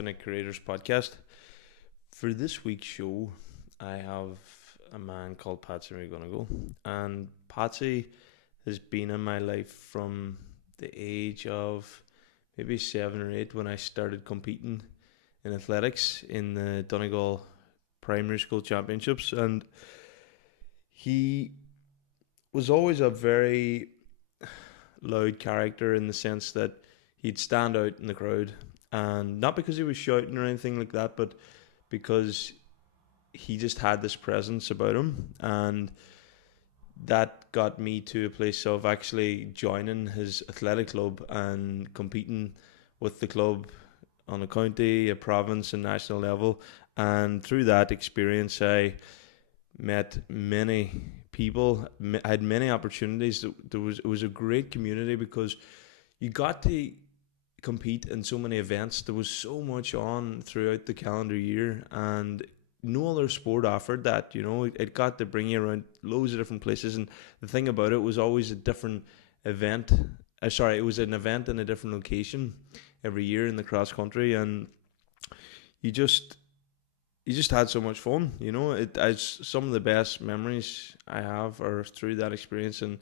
Infinite Creators podcast. For this week's show, I have a man called Patsy McGonagle, and Patsy has been in my life from the age of maybe 7 or 8 when I started competing in athletics in the Donegal Primary School Championships, and he was always a very loud character in the sense that he'd stand out in the crowd, and not because he was shouting or anything like that, but because he just had this presence about him, and that got me to a place of actually joining his athletic club and competing with the club on a county, a province, and national level. And through that experience, I met many people. I had many opportunities. It was a great community because you got to compete in so many events. There was so much on throughout the calendar year, and no other sport offered that. It got to bring you around loads of different places, and the thing about it was always a different event. It was an event in a different location every year in the cross country, and you just had so much fun. Some of the best memories I have are through that experience, and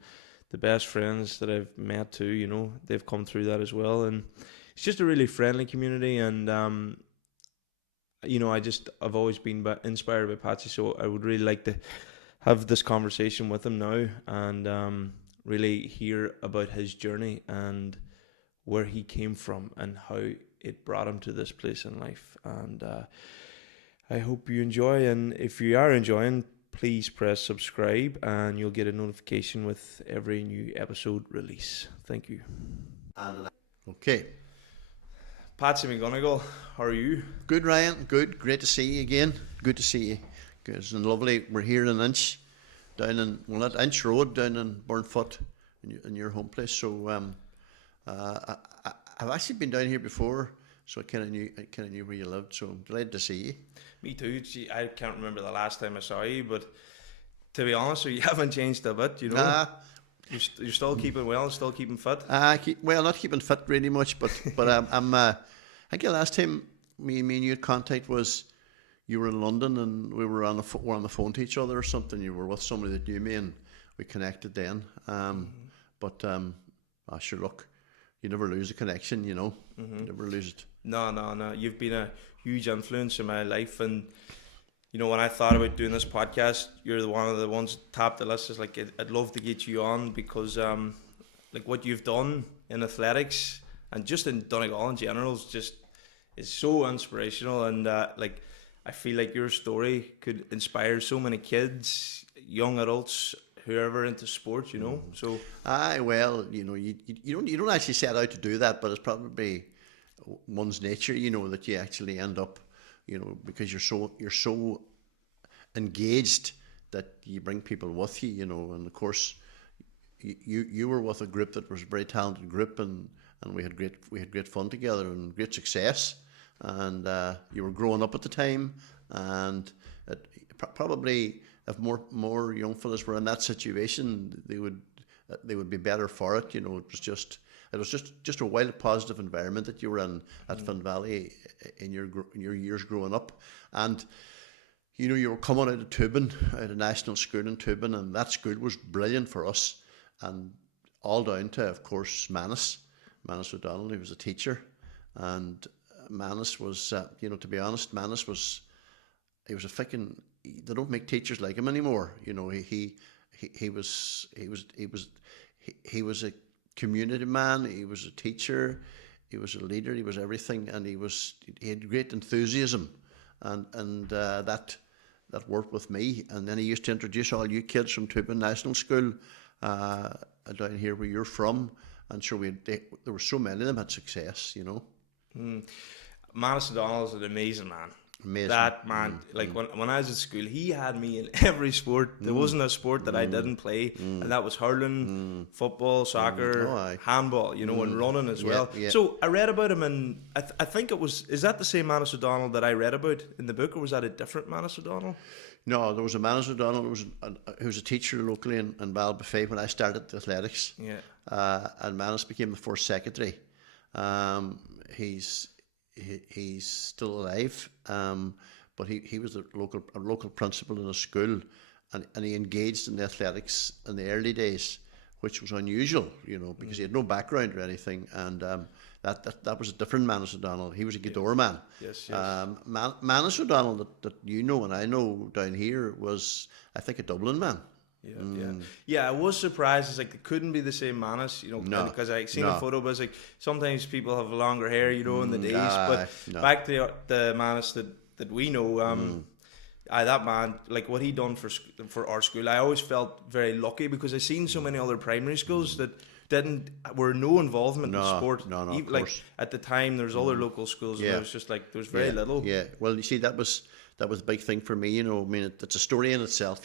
the best friends that I've met too, they've come through that as well. And it's just a really friendly community. And, I've always been inspired by Patsy. So I would really like to have this conversation with him now and really hear about his journey and where he came from and how it brought him to this place in life. And I hope you enjoy. And if you are enjoying, please press subscribe and you'll get a notification with every new episode release. Thank you. Okay. Patsy McGonagle, how are you? Good, Ryan. Good. Great to see you again. Good to see you. Good. It's lovely. We're here in Inch, not Inch Road, down in Burnfoot, in your home place. So I've actually been down here before, so I kind of knew where you lived. So I'm delighted to see you. Me too. See, I can't remember the last time I saw you, but to be honest, you haven't changed a bit. You're still keeping well, still keeping fit. Not keeping fit really much, but I think the last time me and you had contact was you were in London and we were on the phone to each other or something. You were with somebody that knew me and we connected then. Sure, look, you never lose a connection, You never lose it. No. You've been a huge influence in my life, and when I thought about doing this podcast, you're one of the ones topped the list. Is like I'd love to get you on because what you've done in athletics and just in Donegal in general is so inspirational, and I feel like your story could inspire so many kids, young adults, whoever into sport. So you don't actually set out to do that, but it's probably one's nature, that you actually end up, because you're so engaged that you bring people with you, and of course you were with a group that was a very talented group, and we had great fun together and great success, and you were growing up at the time, and probably if more young fellas were in that situation, they would be better for it. It was just a wild positive environment that you were in at Finn Valley in your years growing up, and you were coming out of Tubin, out of national school in Tubin, and that school was brilliant for us, and all down to, of course, Manus O'Donnell. He was a teacher, and Manus was, to be honest, he was a fucking. They don't make teachers like him anymore. He was a community man. He was a teacher. He was a leader. He was everything, and he had great enthusiasm, and that worked with me. And then he used to introduce all you kids from Tubin National School down here where you're from, and sure there were so many of them had success. Manus O'Donnell is an amazing man. Amazing. That man, when I was at school, he had me in every sport. There wasn't a sport that I didn't play, and that was hurling, football, soccer, handball, and running as well. Yeah. So I read about him, and I think is that the same Manus O'Donnell that I read about in the book, or was that a different Manus O'Donnell? No, there was a Manus O'Donnell who was a teacher locally in Balbuffet when I started athletics. Yeah. And Manus became the first secretary. he's still alive. But he was a local principal in a school, and he engaged in the athletics in the early days, which was unusual, because he had no background or anything, and that was a different Manus O'Donnell. He was a Gweedore man. Yes. Manus O'Donnell that you know and I know down here was, I think, a Dublin man. Yeah. I was surprised. It's like it couldn't be the same Manus, No, because I seen no. a photo, but it's like sometimes people have longer hair, in the days. But no. back to the Manus that we know, that man, like what he done for our school, I always felt very lucky because I seen so many other primary schools that were no involvement in sport. No, Even, of like course. at the time, there's other local schools, and it was just like there was very little. Yeah, well, you see, that was a big thing for me. I mean, it's a story in itself.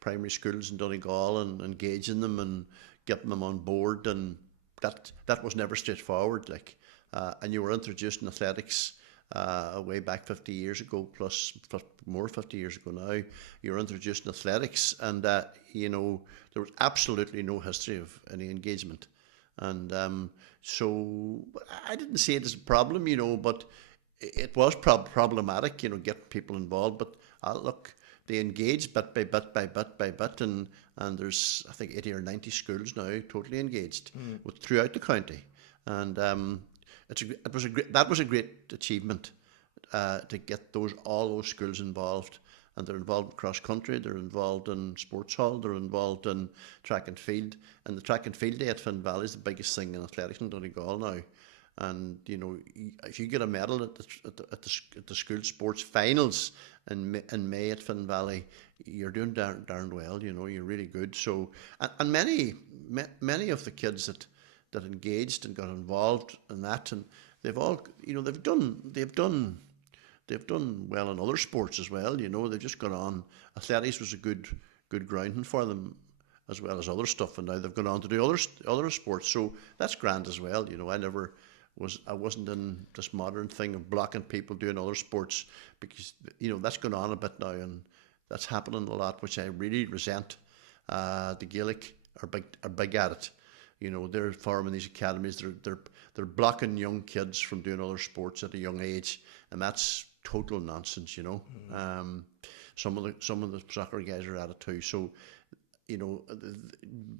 Primary schools in Donegal and engaging them and getting them on board, and that was never straightforward. Like, and you were introduced in athletics way back 50 years ago, plus more 50 years ago now. You were introduced in athletics, and there was absolutely no history of any engagement, and so I didn't see it as a problem, but it was problematic, getting people involved. But look, they engaged bit by bit by bit by bit, and there's, I think, 80 or 90 schools now totally engaged throughout the county, and that was a great achievement to get all those schools involved. And they're involved in cross country, they're involved in sports hall, they're involved in track and field. And the track and field day at Finn Valley is the biggest thing in athletics in Donegal now. And if you get a medal at the school sports finals in May at Finn Valley, you're doing darn well. You're really good. So, and many of the kids that engaged and got involved in that, and they've all, they've done well in other sports as well. They've just gone on. Athletics was a good grounding for them, as well as other stuff, and now they've gone on to do other sports. So that's grand as well. I wasn't in this modern thing of blocking people doing other sports, because that's going on a bit now, and that's happening a lot, which I really resent. The Gaelic are big at it. They're forming these academies. They're blocking young kids from doing other sports at a young age, and that's total nonsense. Some of the soccer guys are at it too. So,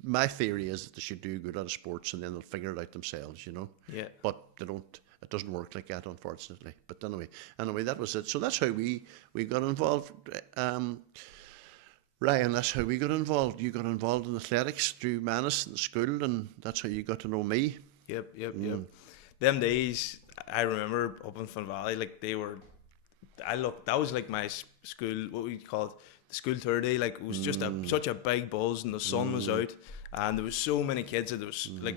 my theory is that they should do good at sports, and then they'll figure it out themselves. Yeah. But they don't. It doesn't work like that, unfortunately. But anyway, that was it. So that's how we got involved. Ryan, that's how we got involved. You got involved in athletics through Manus in the school, and that's how you got to know me. Yep. Them days, I remember up in Finn Valley, like that was like my school, what we call it, the school tour day. Like it was just such a big buzz, and the sun was out, and there was so many kids, and it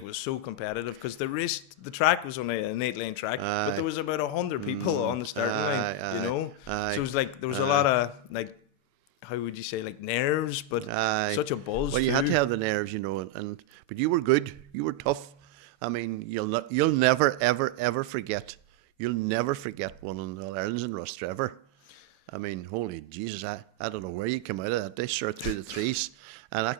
was so competitive, because the track was only an 8-lane track, but there was about 100 people on the starting line, so it was like there was a lot of, like, how would you say, like, nerves, but such a buzz. Well, you had to have the nerves, but you were good. You were tough. I mean, you'll never ever forget. You'll never forget one in the All-Irelands in Rustra ever. I mean, holy Jesus! I don't know where you came out of that. They shot through the threes, and I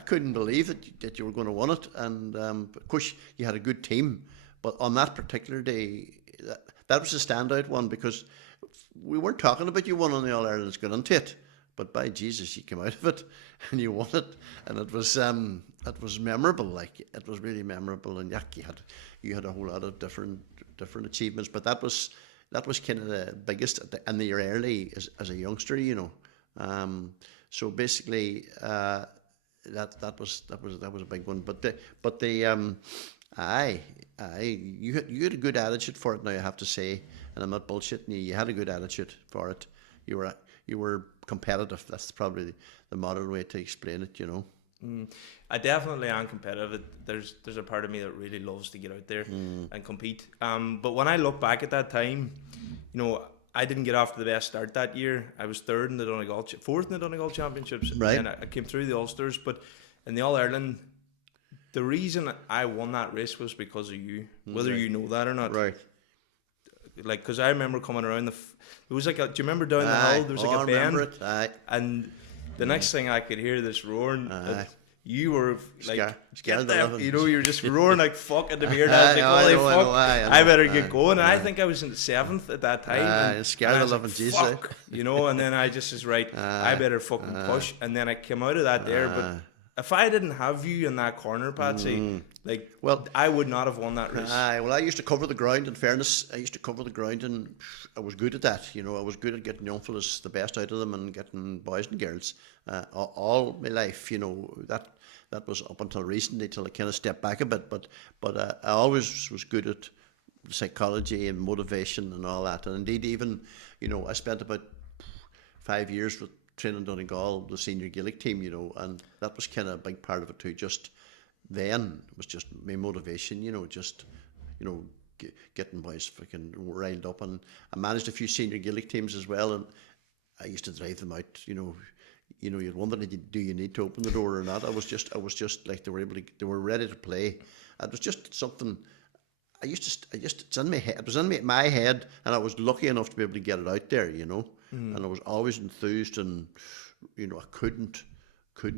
couldn't believe that you were going to win it. And of course, you had a good team, but on that particular day, that was a standout one, because we weren't talking about you won on the All-Ireland's going into it, but by Jesus, you came out of it and you won it, and it was memorable. Like, it was really memorable, and you had a whole lot of different achievements, but that was kind of the biggest in the early as a youngster, So basically, that was a big one. You had a good attitude for it. Now, I have to say, and I'm not bullshitting you. You had a good attitude for it. You were competitive. That's probably the modern way to explain it. I definitely am competitive. There's a part of me that really loves to get out there and compete. But when I look back at that time, I didn't get off to the best start that year. I was fourth in the Donegal Championships, right. And then I came through the Ulsters. But in the All Ireland, the reason I won that race was because of you, whether you know that or not. Right. Like, because I remember coming around there was like do you remember down the hill? There was like a bend, and and the next thing I could hear this roaring. you were like, Scared get the them, living. you know, you were just roaring like fuck at the beard. I was like, I holy know, fuck, I better get going. And I think I was in the 7th at that time. And scared I the was like, living Jesus. fuck, you know, and then I just was right, I better fucking push. And then I came out of that there. But if I didn't have you in that corner, Patsy, like, Well, I would not have won that race. Well, I used to cover the ground. In fairness, I used to cover the ground, and I was good at that. You know, I was good at getting young fellas the best out of them and getting boys and girls. All my life, you know, that was up until recently, till I kind of stepped back a bit. But I always was good at psychology and motivation and all that. And indeed, even, you know, I spent about 5 years with training Donegal, the senior Gaelic team, you know, and that was kind of a big part of it too. Just then, it was just my motivation, you know, just, you know, getting boys freaking riled up. And I managed a few senior Gaelic teams as well, and I used to drive them out, you know, you'd wonder, do you need to open the door or not? I was just like, they were ready to play. It was just something. It's in my head. It was in my head, and I was lucky enough to be able to get it out there, you know. And I was always enthused, and you know, I couldn't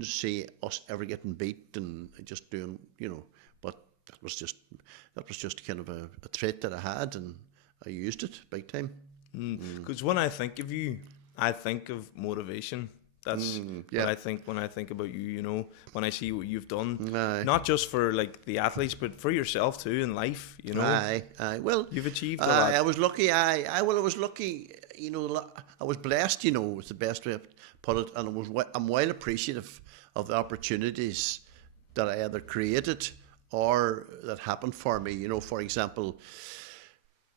see us ever getting beat, and just doing, you know. But that was just kind of a trait that I had, and I used it big time. Because when I think of you, I think of motivation. That's what I think when I think about you, you know, when I see what you've done, not just for like the athletes, but for yourself too in life, you know. Well, you've achieved a lot. I was lucky. I was lucky. You know, I was blessed. You know, was the best way to put it. And I'm well appreciative of the opportunities that I either created or that happened for me. You know, for example,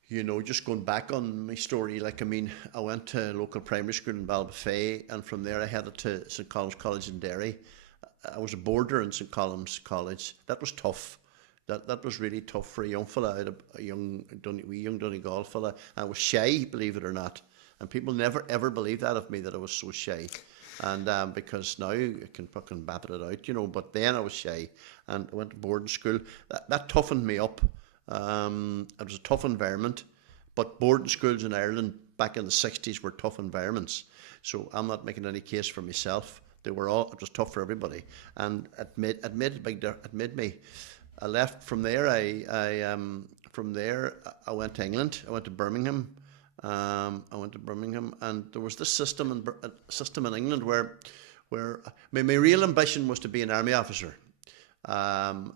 you know, just going back on my story, like, I mean, I went to a local primary school in Balbafay, and from there I headed to St. Colum's College in Derry. I was a boarder in St. Colum's College. That was tough. That was really tough for a young fella, a young Donegal fella. I was shy, believe it or not. And people never ever believed that of me, that I was so shy. And because now I can fucking babble it out, you know, but then I was shy. And I went to boarding school. That toughened me up. It was a tough environment, but boarding schools in Ireland back in the 60s were tough environments. So I'm not making any case for myself. It was tough for everybody, and it made me. I left from there. From there I went to England. I went to Birmingham. And there was this system in England where my real ambition was to be an army officer. And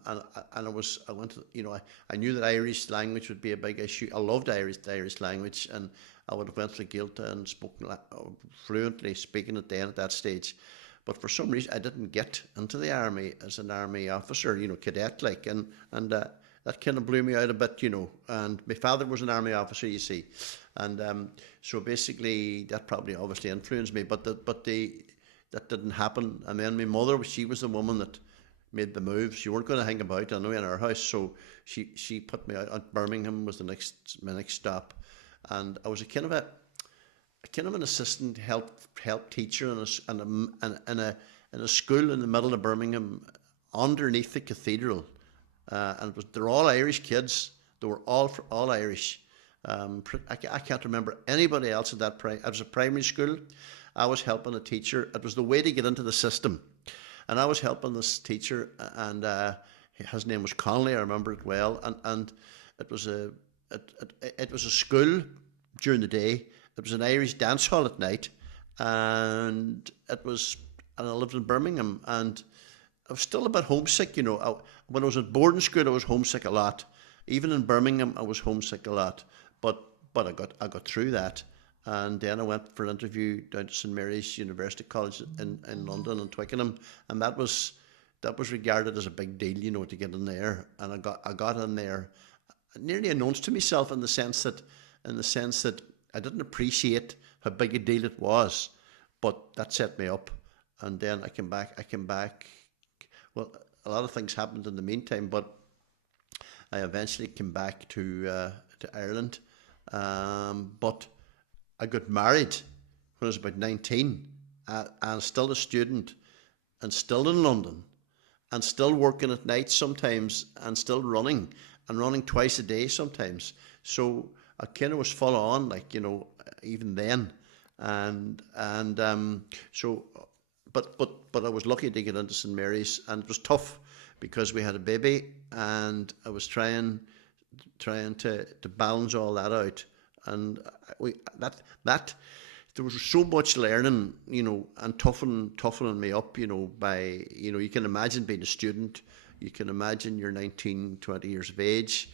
I went to, you know, I knew that Irish language would be a big issue. I loved the Irish language, and I would have went to Gaelta and spoken fluently speaking it then at that stage. But for some reason, I didn't get into the army as an army officer, you know, cadet like, and that kind of blew me out a bit, you know. And my father was an army officer, you see, and so basically that probably obviously influenced me. But that didn't happen. And then my mother, she was the woman that made the move. She weren't going to hang about anyway in our house, so she put me out at Birmingham was my next stop, and I was a kind of an assistant help teacher in a school in the middle of Birmingham, underneath the cathedral, and they're all Irish kids. They were all Irish. I can't remember anybody else at that. It was a primary school. I was helping a teacher. It was the way to get into the system. And I was helping this teacher, and his name was Connolly. I remember it well. And it was a school during the day. It was an Irish dance hall at night, and I lived in Birmingham, and I was still a bit homesick. You know, when I was at boarding school, I was homesick a lot. Even in Birmingham, I was homesick a lot. But I got through that. And then I went for an interview down to St Mary's University College in London and Twickenham, and that was regarded as a big deal, you know, to get in there. And I got in there, nearly announced to myself in the sense that I didn't appreciate how big a deal it was, but that set me up. And then I came back. Well, a lot of things happened in the meantime, but I eventually came back to Ireland, but I got married when I was about 19, and still a student, and still in London, and still working at night sometimes, and still running twice a day sometimes. So I kind of was full on, like, you know, even then, but but I was lucky to get into St Mary's, and it was tough because we had a baby, and I was trying to balance all that out, and we that there was so much learning, and toughening me up, by, you can imagine being a student, you can imagine you're 19, 20 years of age,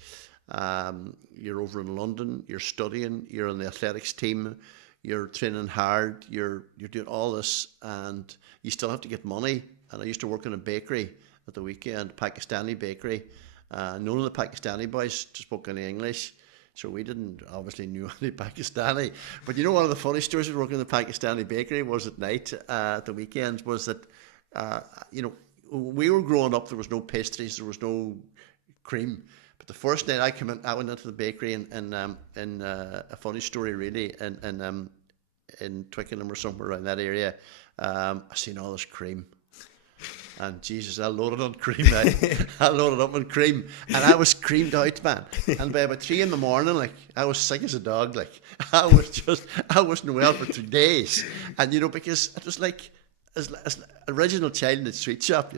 you're over in London, you're studying, you're on the athletics team, you're training hard, you're doing all this, and you still have to get money. And I used to work in a bakery at the weekend, Pakistani bakery. None of the Pakistani boys spoke any English, so we didn't obviously knew any Pakistani. But one of the funny stories of working in the Pakistani bakery was at night, at the weekends, was that, when we were growing up, there was no pastries, there was no cream. But the first night I went into the bakery in a funny story really, in Twickenham or somewhere around that area. I seen all this cream. And Jesus, I loaded on cream. I loaded up on cream, and I was creamed out, man. And by about 3 a.m, like, I was sick as a dog. Like, I wasn't well for 2 days. And because it was like as original child in the street shop,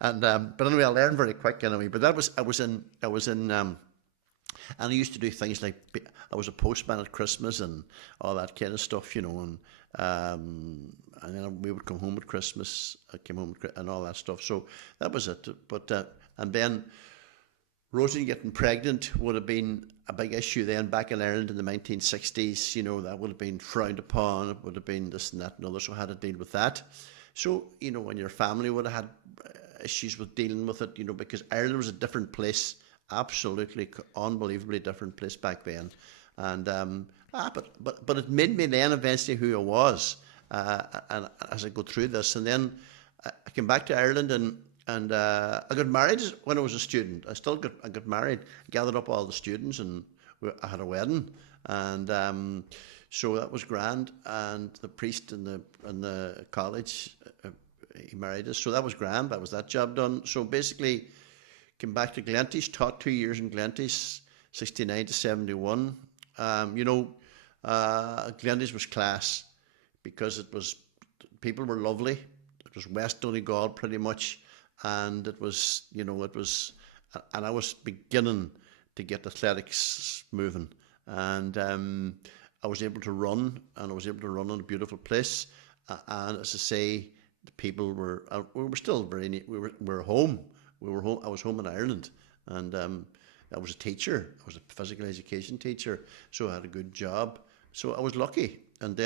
And but anyway, I learned very quick anyway. But I was in, and I used to do things like, I was a postman at Christmas and all that kind of stuff, and then we would come home at Christmas. I came home and all that stuff. So that was it. But and then Rosie getting pregnant would have been a big issue then back in Ireland in the 1960s. That would have been frowned upon. It would have been this and that and other. So I had to deal with that. So when your family would have had issues with dealing with it, because Ireland was a different place, absolutely unbelievably different place back then. And but it made me then eventually who I was. And as I go through this, and then I came back to Ireland, and I got married when I was a student. I got married, gathered up all the students, and I had a wedding, and so that was grand. And the priest in the college, he married us, so that was grand. That was that job done. So basically, came back to Glenties, taught 2 years in Glenties, 69 to 71. Glenties was class, because people were lovely. It was West Donegal pretty much, and it was, and I was beginning to get athletics moving, and I was able to run, and I was able to run in a beautiful place, and as I say, the people we were still very neat. We were home. I was home in Ireland, and I was a teacher. I was a physical education teacher, so I had a good job. So I was lucky, and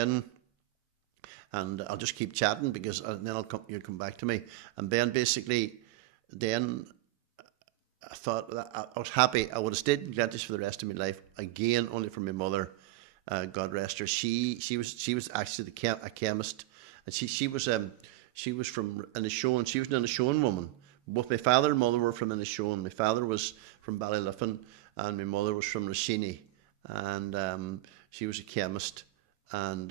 I'll just keep chatting because then you'll come back to me. And then basically, I thought that I was happy. I would have stayed in Glenties for the rest of my life. Again, only for my mother, God rest her. She was actually a chemist, and she was from Inishowen. She was an Inishowen woman. Both my father and mother were from Inishowen. My father was from Ballyliffin, and my mother was from Rossini, and she was a chemist, and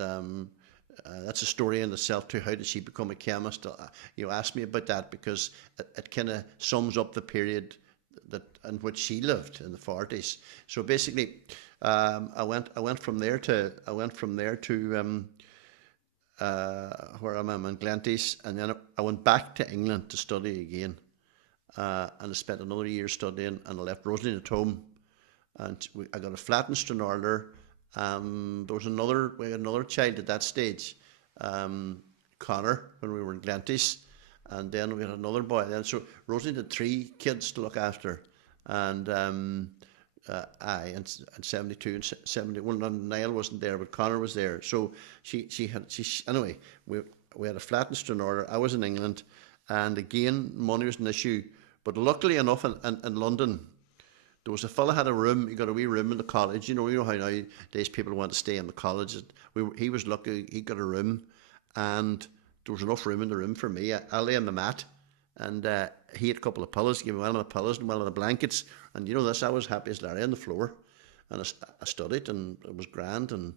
that's a story in itself too. How did she become a chemist? Ask me about that, because it kind of sums up the period in which she lived in the 40s. So basically, I went from there to where I'm in Glenties, and then I went back to England to study again, and I spent another year studying, and I left Rosaline at home, and I got a flat in Stranraer. There was we had another child at that stage, Connor, when we were in Glenties, and then we had another boy then. So Rosalie had 3 kids to look after, and and 72 and 71. Well, Niall wasn't there, but Connor was there. So anyway, we had a flat in Stranraer. I was in England, and again, money was an issue. But luckily enough, in London, there was a fella had a room. He got a wee room in the college. You know how nowadays people want to stay in the college. He was lucky. He got a room, and there was enough room in the room for me. I lay on the mat, and he had a couple of pillows. Gave me one of the pillows and one of the blankets. And I was happy as Larry on the floor, and I studied, and it was grand. And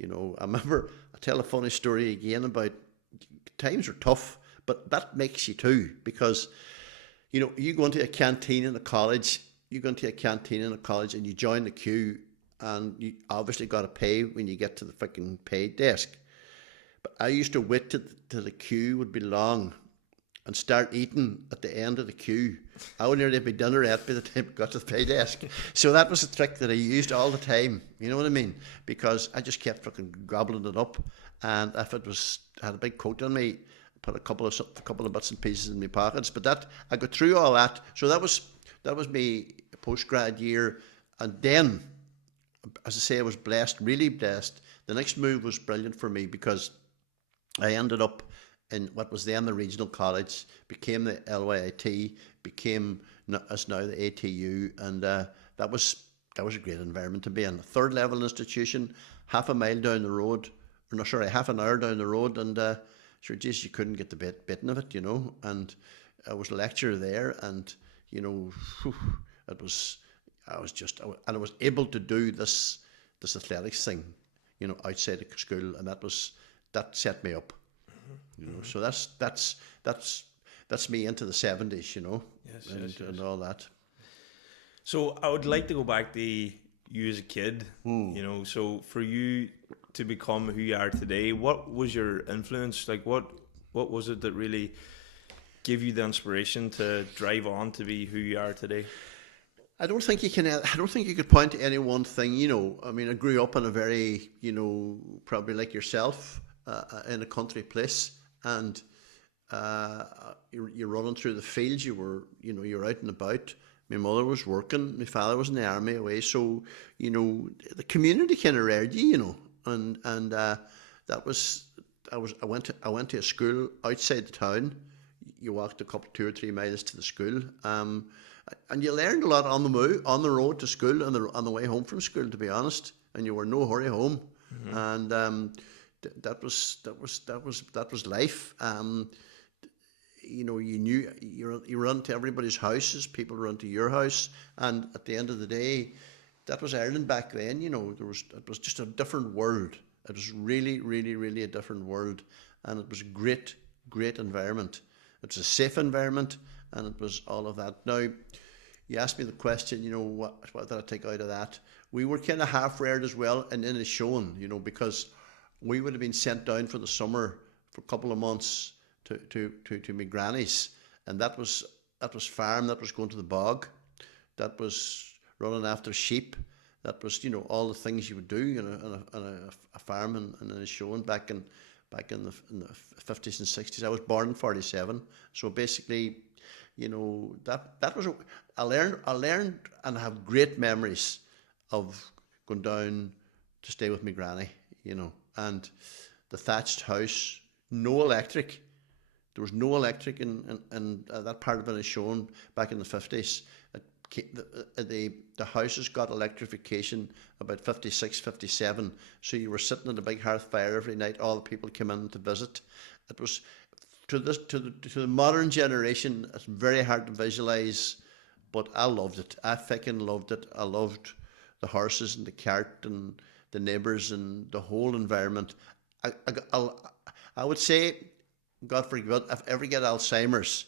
I remember, I tell a funny story again about times are tough, but that makes you too, because you go into a canteen in a college. You go into a canteen in a college and you join the queue, and you obviously got to pay when you get to the freaking pay desk. But I used to wait till the queue would be long and start eating at the end of the queue. I would nearly be dinner at by the time I got to the pay desk. So that was a trick that I used all the time. You know what I mean? Because I just kept fucking gobbling it up. And if it had a big coat on me, put a couple of bits and pieces in my pockets. But that I got through all that. So that was me post-grad year. And then, as I say, I was blessed, really blessed. The next move was brilliant for me because I ended up in what was then the regional college, became the LYIT, became as now the ATU, and that was a great environment to be in. A third level institution, half an hour down the road, and sure, geez, you couldn't get the bitten of it, you know. And I was a lecturer there, and you know, I was able to do this athletics thing, you know, outside of school, and that set me up. You know, so that's me into the 70s, you know, and all that. So I would like to go back to you as a kid, you know, so for you to become who you are today, what was your influence? Like what was it that really gave you the inspiration to drive on to be who you are today? I don't think you could point to any one thing, you know. I mean, I grew up in a very, you know, probably like yourself, in a country place, and you're running through the fields. You're out and about. My mother was working. My father was in the army away. So, you know, the community kind of reared you, you know, and I went to a school outside the town. You walked 2 or 3 miles to the school, and you learned a lot on the road to school and on the way home from school, to be honest. And you were no hurry home, and that was life. You know, you knew you run to everybody's houses, people run to your house, and at the end of the day, that was Ireland back then. You know, it was just a different world. It was really, really, really a different world, and it was a great environment. It was a safe environment, and it was all of that. Now, you asked me the question, you know, what did I take out of that? We were kind of half reared as well, and in a showing, you know, because we would have been sent down for the summer for a couple of months to my granny's, and that was farm, that was going to the bog, that was running after sheep, that was, you know, all the things you would do in a farm and in a showing back in the 50s and 60s. I was born in 47, so basically, you know, that was I learned and have great memories of going down to stay with my granny, you know, and the thatched house, no electric. There was no electric in that part of it is shown back in the 50s. The houses got electrification about 56, 57. So you were sitting at a big hearth fire every night. All the people came in to visit. It was to the modern generation. It's very hard to visualize, but I loved it. I fucking loved it. I loved the horses and the cart and the neighbours and the whole environment. I would say, God forbid, if I ever get Alzheimer's,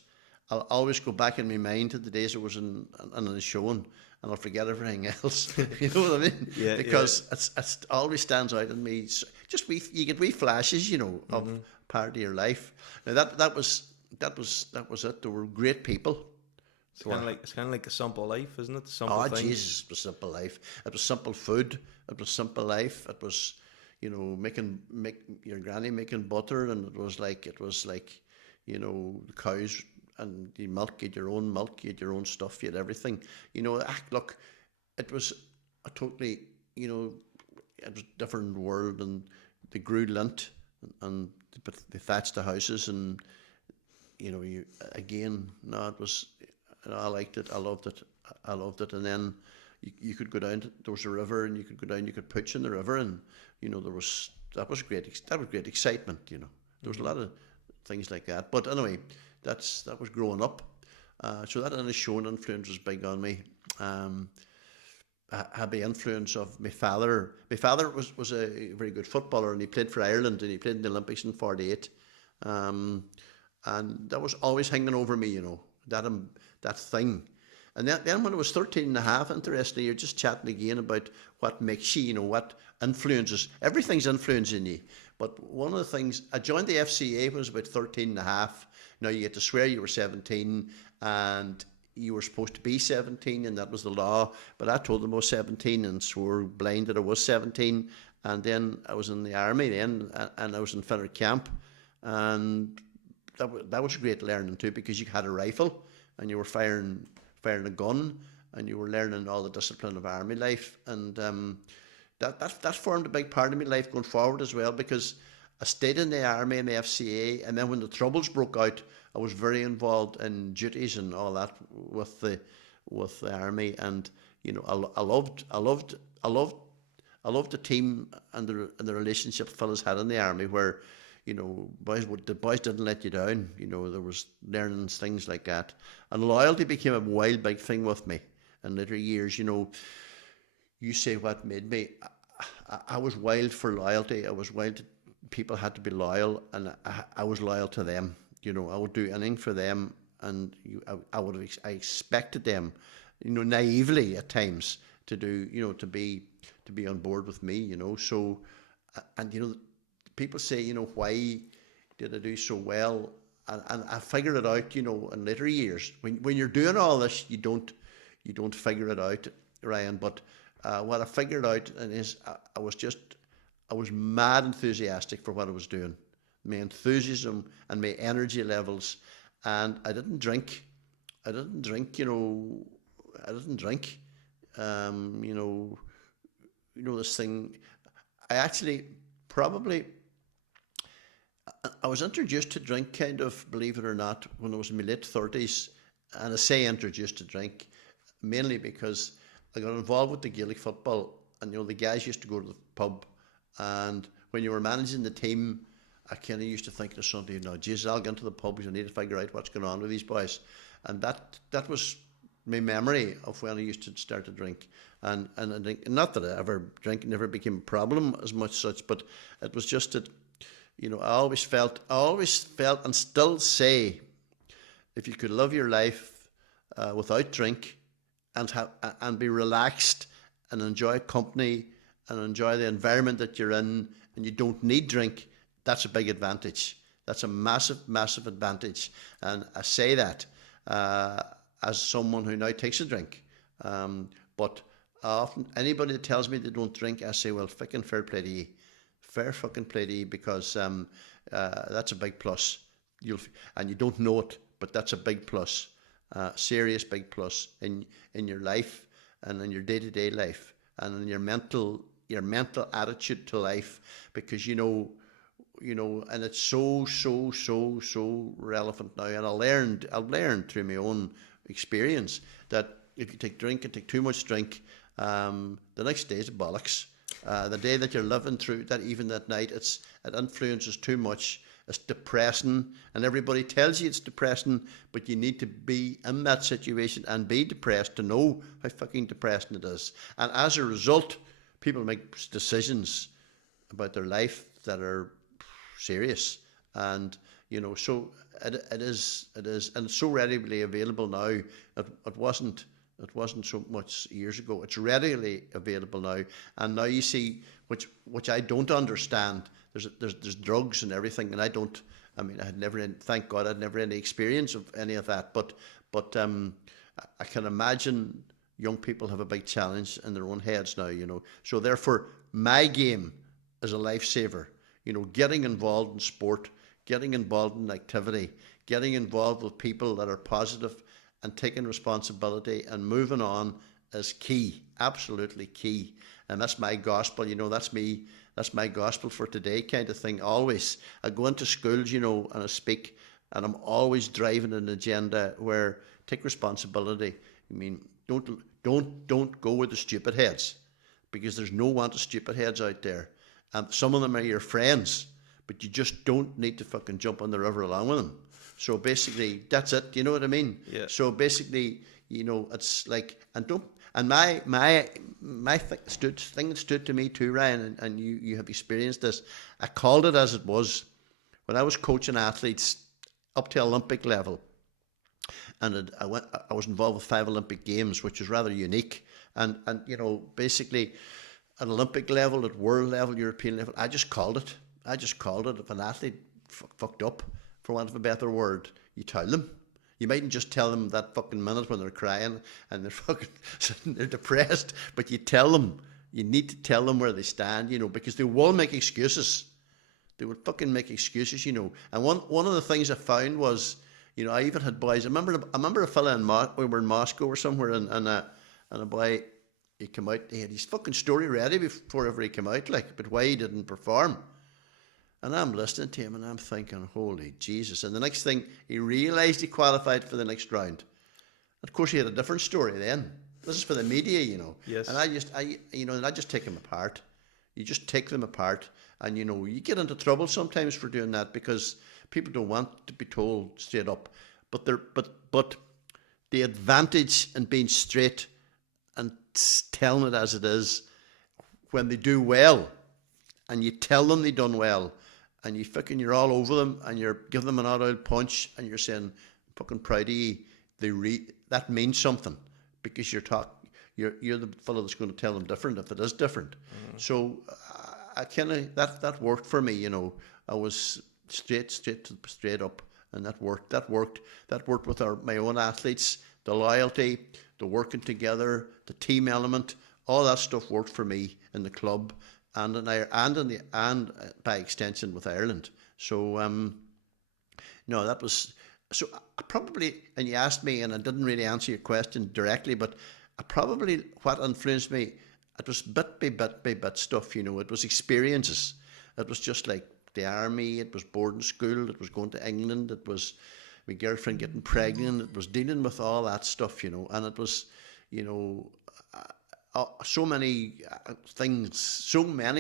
I'll always go back in my mind to the days I was in a showing, and I'll forget everything else. You know what I mean? Yeah. Because it always stands out in me. You get wee flashes, you know, of part of your life. Now that was it. There were great people. It's kind of like a simple life, isn't it? The simple things. Jesus, it was simple life. It was simple food. It was simple life. It was, you know, make your granny making butter, and it was like, you know, the cows and the milk. You had your own milk. You had your own stuff. You had everything. You know, look, it was a totally, you know, it was a different world, and they grew lint, and they thatched the houses, and you know, it was. I liked it. I loved it. And then you could go down. There was a river, and you could go down. You could pitch in the river, and you know that was great. That was great excitement. You know, there was a lot of things like that. But anyway, that was growing up. So that Inishowen influence was big on me. I had the influence of my father. My father was a very good footballer, and he played for Ireland, and he played in the Olympics in '48. And that was always hanging over me. You know, that thing. And then when I was 13 and a half, interestingly, you're just chatting again about what makes you, what influences. Everything's influencing you. But one of the things, I joined the FCA when I was about 13 and a half. Now you get to swear you were 17 and you were supposed to be 17 and that was the law. But I told them I was 17 and swore blind that I was 17. And then I was in the army then and I was in Finner Camp. And that was great learning too, because you had a rifle and you were firing a gun and you were learning all the discipline of army life. And that formed a big part of my life going forward as well, because I stayed in the army and the FCA, and then when the troubles broke out, I was very involved in duties and all that with the army. And I loved the team and the relationship fellas had in the army, where the boys didn't let you down. There was learning things like that, and loyalty became a wild big thing with me in later years. You say what made me. I was wild for loyalty. I was wild. People had to be loyal, and I was loyal to them. I would do anything for them, and I expected them, naively at times to do, to be on board with me. So, and people say, why did I do so well? And I figured it out, in later years. When you're doing all this, you don't figure it out, Ryan. But what I figured out is I was mad enthusiastic for what I was doing. My enthusiasm and my energy levels, and I didn't drink. I didn't drink. This thing. I actually probably. I was introduced to drink, kind of, believe it or not, when I was in my late 30s. And I say introduced to drink mainly because I got involved with the Gaelic football, and the guys used to go to the pub, and when you were managing the team, I kind of used to think to Sunday, Jesus, I'll get into the pub because I need to figure out what's going on with these boys. And that was my memory of when I used to start to drink. And I think, not that I ever drank, never became a problem as much such, but it was just that, I always felt and still say, if you could live your life without drink and be relaxed and enjoy company and enjoy the environment that you're in, and you don't need drink, that's a big advantage. That's a massive, massive advantage. And I say that as someone who now takes a drink. But often, anybody that tells me they don't drink, I say, well, fucking fair play to you. Fair fucking play to you, because that's a big plus. And you don't know it, but that's a big plus. Serious big plus in your life and in your day-to-day life and in your mental attitude to life, because and it's so relevant now. And I've learned through my own experience that if you take too much drink, the next day is bollocks. The day that you're living through that, even that night, it influences too much. It's depressing, and everybody tells you it's depressing, but you need to be in that situation and be depressed to know how fucking depressing it is. And as a result, people make decisions about their life that are serious. And so it is, and it's so readily available now. It wasn't so much years ago. It's readily available now, and now you see, which I don't understand. There's drugs and everything, and I had never, thank God, I'd never any experience of any of that. But I can imagine young people have a big challenge in their own heads now. So therefore, my game is a lifesaver. Getting involved in sport, getting involved in activity, getting involved with people that are positive, and taking responsibility and moving on is key, absolutely key. And that's my gospel, that's me, that's my gospel for today kind of thing. Always, I go into schools, and I speak, and I'm always driving an agenda where take responsibility. Don't go with the stupid heads, because there's no want of stupid heads out there. And some of them are your friends, but you just don't need to fucking jump on the river along with them. So basically, that's it. You know what I mean? Yeah. So basically, it's like, my thing that stood to me too, Ryan, and you have experienced this. I called it as it was when I was coaching athletes up to Olympic level. and I was involved with 5 Olympic Games, which is rather unique. And basically, at Olympic level, at world level, European level, I just called it. If an athlete fucked up, for want of a better word, you tell them. You mightn't just tell them that fucking minute when they're crying and they're fucking they're depressed, but you tell them. You need to tell them where they stand, because they will make excuses. They would fucking make excuses, And one of the things I found was, I even had boys. I remember a fella we were in Moscow or somewhere, and a boy, he came out. He had his fucking story ready before ever he came out, but why he didn't perform. And I'm listening to him, and I'm thinking, holy Jesus! And the next thing, he realised he qualified for the next round. Of course, he had a different story then. This is for the media, Yes. And I just take them apart. You just take them apart, and you get into trouble sometimes for doing that because people don't want to be told straight up. But the advantage in being straight and telling it as it is, when they do well, and you tell them they done well, and you're all over them, and you're giving them an odd punch, and you're saying, I'm fucking proud of you. That means something, because you're the fellow that's going to tell them different if it is different. So I kind of that worked for me. I was straight up, and that worked. That worked with my own athletes. The loyalty, the working together, the team element, all that stuff worked for me in the club and by extension with Ireland. So no, that was so. I probably, and you asked me, and I didn't really answer your question directly, but what influenced me, it was bit by bit stuff. It was experiences. It was just like the army. It was boarding school. It was going to England. It was my girlfriend getting pregnant. It was dealing with all that stuff. And it was, so many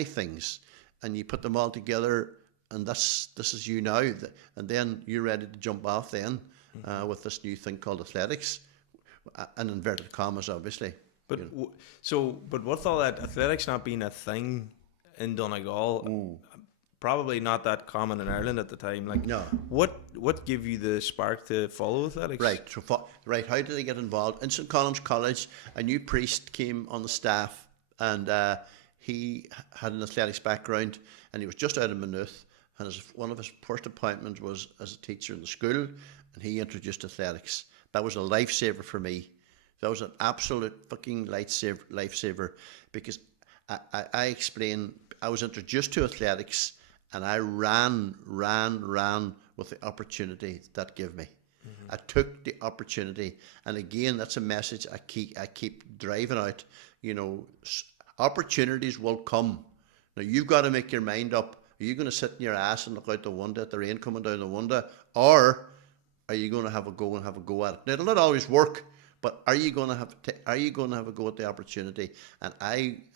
things, and you put them all together, and this is you now, and then you're ready to jump off then with this new thing called athletics, in inverted commas, obviously. But but with all that athletics not being a thing in Donegal, probably not that common in Ireland at the time. No. What gave you the spark to follow athletics? Right. So how did I get involved? In St. Colum's College, a new priest came on the staff, and he had an athletics background, and he was just out of Maynooth, and one of his first appointments was as a teacher in the school, and he introduced athletics. That was a lifesaver for me. That was an absolute fucking lifesaver, because I explained, I was introduced to athletics, and I ran with the opportunity that gave me. I took the opportunity, and again, that's a message I keep driving out. Opportunities will come. Now you've got to make your mind up. Are you going to sit in your ass and look out the window at the rain coming down the window, or are you going to have a go at it? Now, it'll not always work, but are you going to have a go at the opportunity? And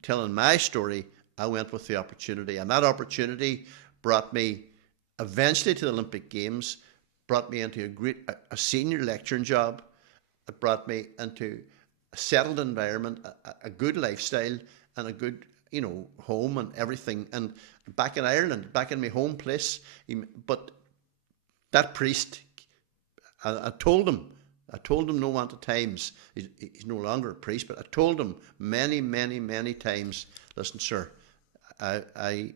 telling my story, I went with the opportunity, and that opportunity brought me eventually to the Olympic Games, brought me into a senior lecturing job. It brought me into a settled environment, a good lifestyle, and a good, home and everything. And back in Ireland, back in my home place, but that priest, I told him no amount of times, he's no longer a priest, but I told him many times, listen, sir, I'm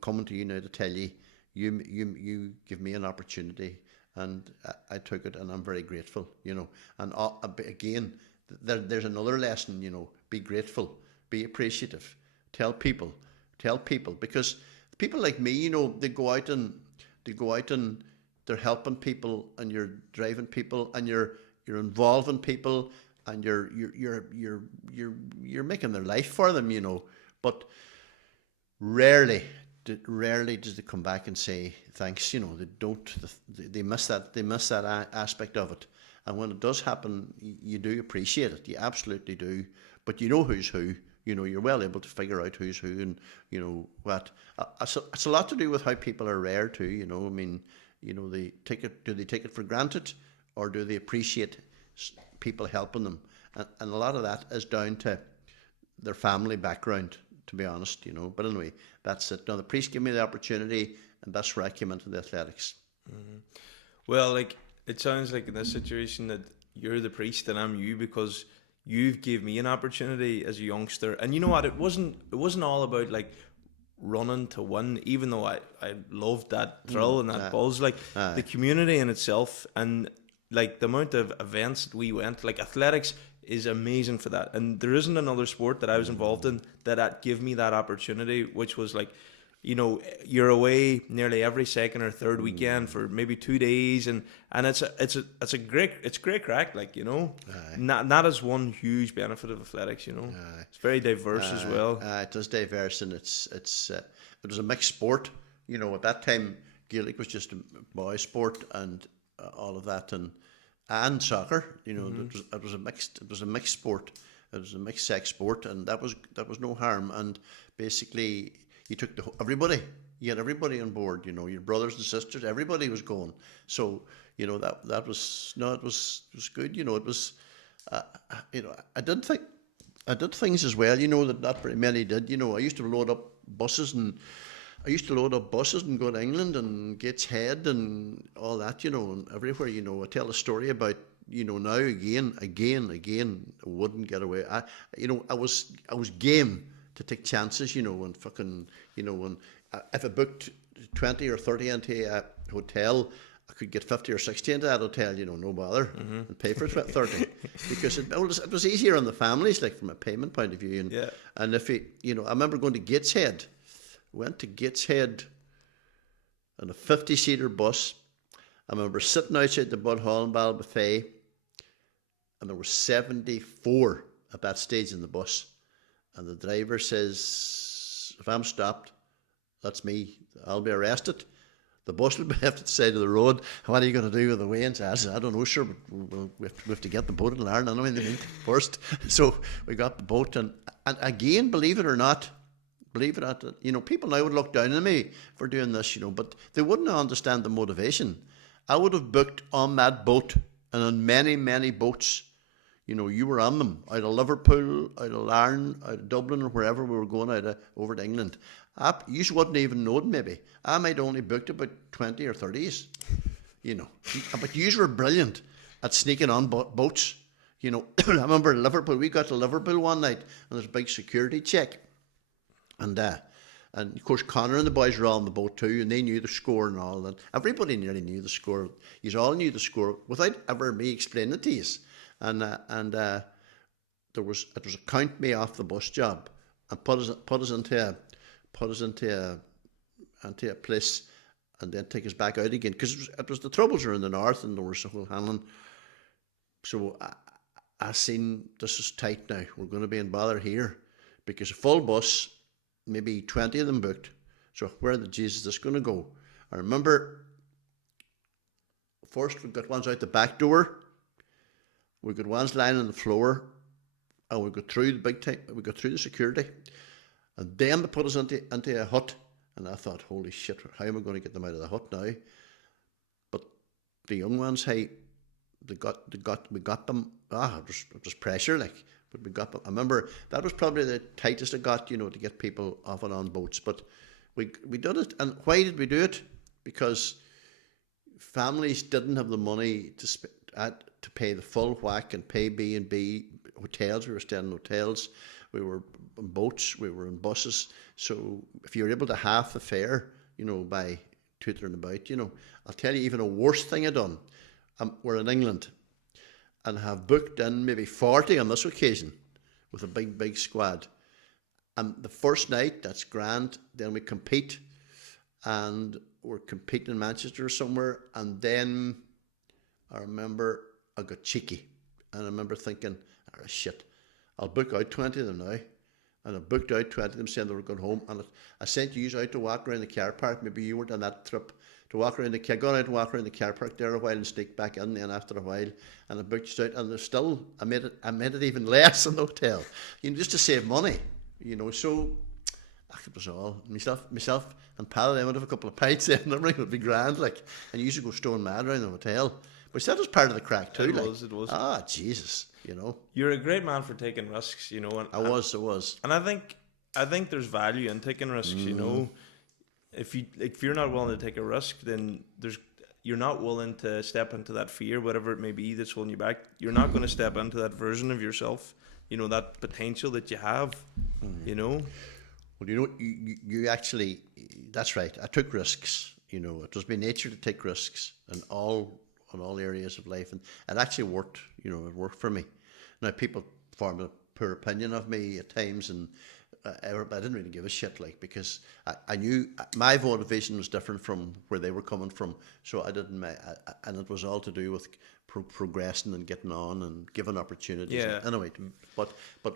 coming to you now to tell you, you give me an opportunity, and I took it, and I'm very grateful, And again, there's another lesson, be grateful, be appreciative, tell people, because people like me, they go out and they're helping people, and you're driving people, and you're involving people, and you're making their life for them, But rarely does they come back and say thanks. They don't. They miss that. They miss that aspect of it. And when it does happen, you do appreciate it. You absolutely do. But you know who's who. You're well able to figure out who's who, and what. It's a lot to do with how people are rare too. I mean, do they take it for granted, or do they appreciate people helping them? And a lot of that is down to their family background, to be honest. But anyway, that's it. Now the priest gave me the opportunity, and that's where I came into the athletics. Well, it sounds like in this situation that you're the priest and I'm you, because you've gave me an opportunity as a youngster. And you know what? It wasn't all about like running to win, even though I loved that thrill and that buzz. Like the community in itself, and like the amount of events that we went, like athletics is amazing for that. And there isn't another sport that I was involved in that gave me that opportunity, which was like, you're away nearly every second or third weekend for maybe 2 days, and it's great crack, like, not as one huge benefit of athletics, it's very diverse as well. It does diverse, and it was a mixed sport. At that time, Gaelic was just a boy sport, and all of that, and soccer. It was a mixed sport. It was a mixed sex sport, and that was no harm. And basically, you took everybody. You had everybody on board. Your brothers and sisters. Everybody was going. So that was it was good. It was. I did things as well. That not very many did. I used to load up buses and. I used to load up buses and go to England and Gateshead and all that, and everywhere, I tell a story about, now again, I wouldn't get away. I was game to take chances, and fucking, and if I booked 20 or 30 into a hotel, I could get 50 or 60 into that hotel, no bother, and pay for 30, because it was easier on the families, like from a payment point of view. And if I remember going to Gateshead. Went to Gateshead on a 50-seater bus. I remember sitting outside the Bud Hall in Balbuffet, and there were 74 at that stage in the bus. And the driver says, if I'm stopped, that's me. I'll be arrested. The bus will be left at the side of the road. What are you going to do with the weigh-ins? I said, I don't know, sure, but we have to get the boat in Ireland anyway in the meantime first. So we got the boat, and again, believe it or not, people now would look down on me for doing this, but they wouldn't understand the motivation. I would have booked on that boat and on many, many boats. You were on them, out of Liverpool, out of Larne, out of Dublin, or wherever we were going over to England. You wouldn't even know it, maybe. I might only booked about 20 or 30s, But you were brilliant at sneaking on boats. I remember in Liverpool, we got to Liverpool one night, and there's a big security check. And of course Connor and the boys were all on the boat too, and they knew the score and all that. Everybody nearly knew the score. You all knew the score without ever me explaining it to you. And it was a count me off the bus job and put us into a place, and then take us back out again, because it was the troubles were in the north and there was the whole handling. So I seen this is tight now. We're going to be in bother here, because a full bus. Maybe 20 of them booked. So where the Jesus is this going to go? I remember first we got ones out the back door. We got ones lying on the floor, and we got through the big time. We got through the security, and then they put us into a hut. And I thought, holy shit, how am I going to get them out of the hut now? But the young ones, hey, we got them. It was pressure, like. But we got them. I remember that was probably the tightest I got, to get people off and on boats. But we did it. And why did we do it? Because families didn't have the money to pay the full whack and pay B&B hotels. We were staying in hotels. We were on boats. We were in buses. So if you were able to half the fare, by tutoring about, I'll tell you even a worse thing I done. We're in England. And have booked in maybe 40 on this occasion with a big squad. And the first night, that's grand. Then we compete, and we're competing in Manchester somewhere. And then I remember I got cheeky. And I remember thinking, shit, I'll book out 20 of them now. And I booked out 20 of them saying they were going home. And I sent you out to walk around the car park. Maybe you weren't on that trip. To walk around the got out and walk around the car park there a while and sneak back in, and after a while, and I booked it out, and there's still I made it even less in the hotel, just to save money, So it was all myself and Pal. They would have a couple of pints in, and everything would be grand, like, and you used to go stone mad around the hotel. But that was part of the crack too. It was. Ah, Jesus, You're a great man for taking risks, And I was. And I think there's value in taking risks, If you're not willing to take a risk, then you're not willing to step into that fear, whatever it may be that's holding you back. You're not going to step into that version of yourself, that potential that you have, Well, you actually, that's right. I took risks. It was my nature to take risks in all areas of life, and it actually worked. It worked for me. Now people formed a poor opinion of me at times, and I didn't really give a shit, because I knew my motivation was different from where they were coming from. So I didn't, and it was all to do with progressing and getting on and giving opportunities. Yeah. Anyway, but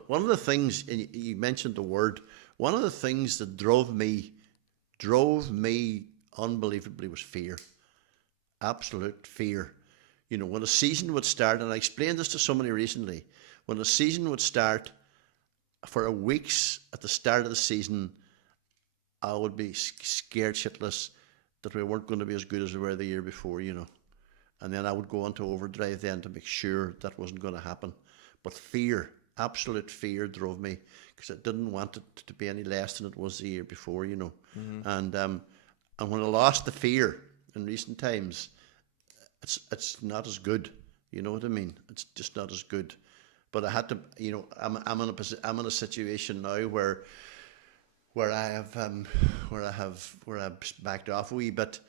one of the things, and you mentioned the word, one of the things that drove me unbelievably was fear. Absolute fear. When a season would start, and I explained this to somebody recently, when a season would start, for a weeks at the start of the season, I would be scared shitless that we weren't going to be as good as we were the year before, And then I would go into overdrive then to make sure that wasn't going to happen. But fear, absolute fear drove me, because I didn't want it to be any less than it was the year before, Mm-hmm. And when I lost the fear in recent times, it's not as good. You know what I mean? It's just not as good. But I had to, I'm in a situation now where I've backed off a wee bit,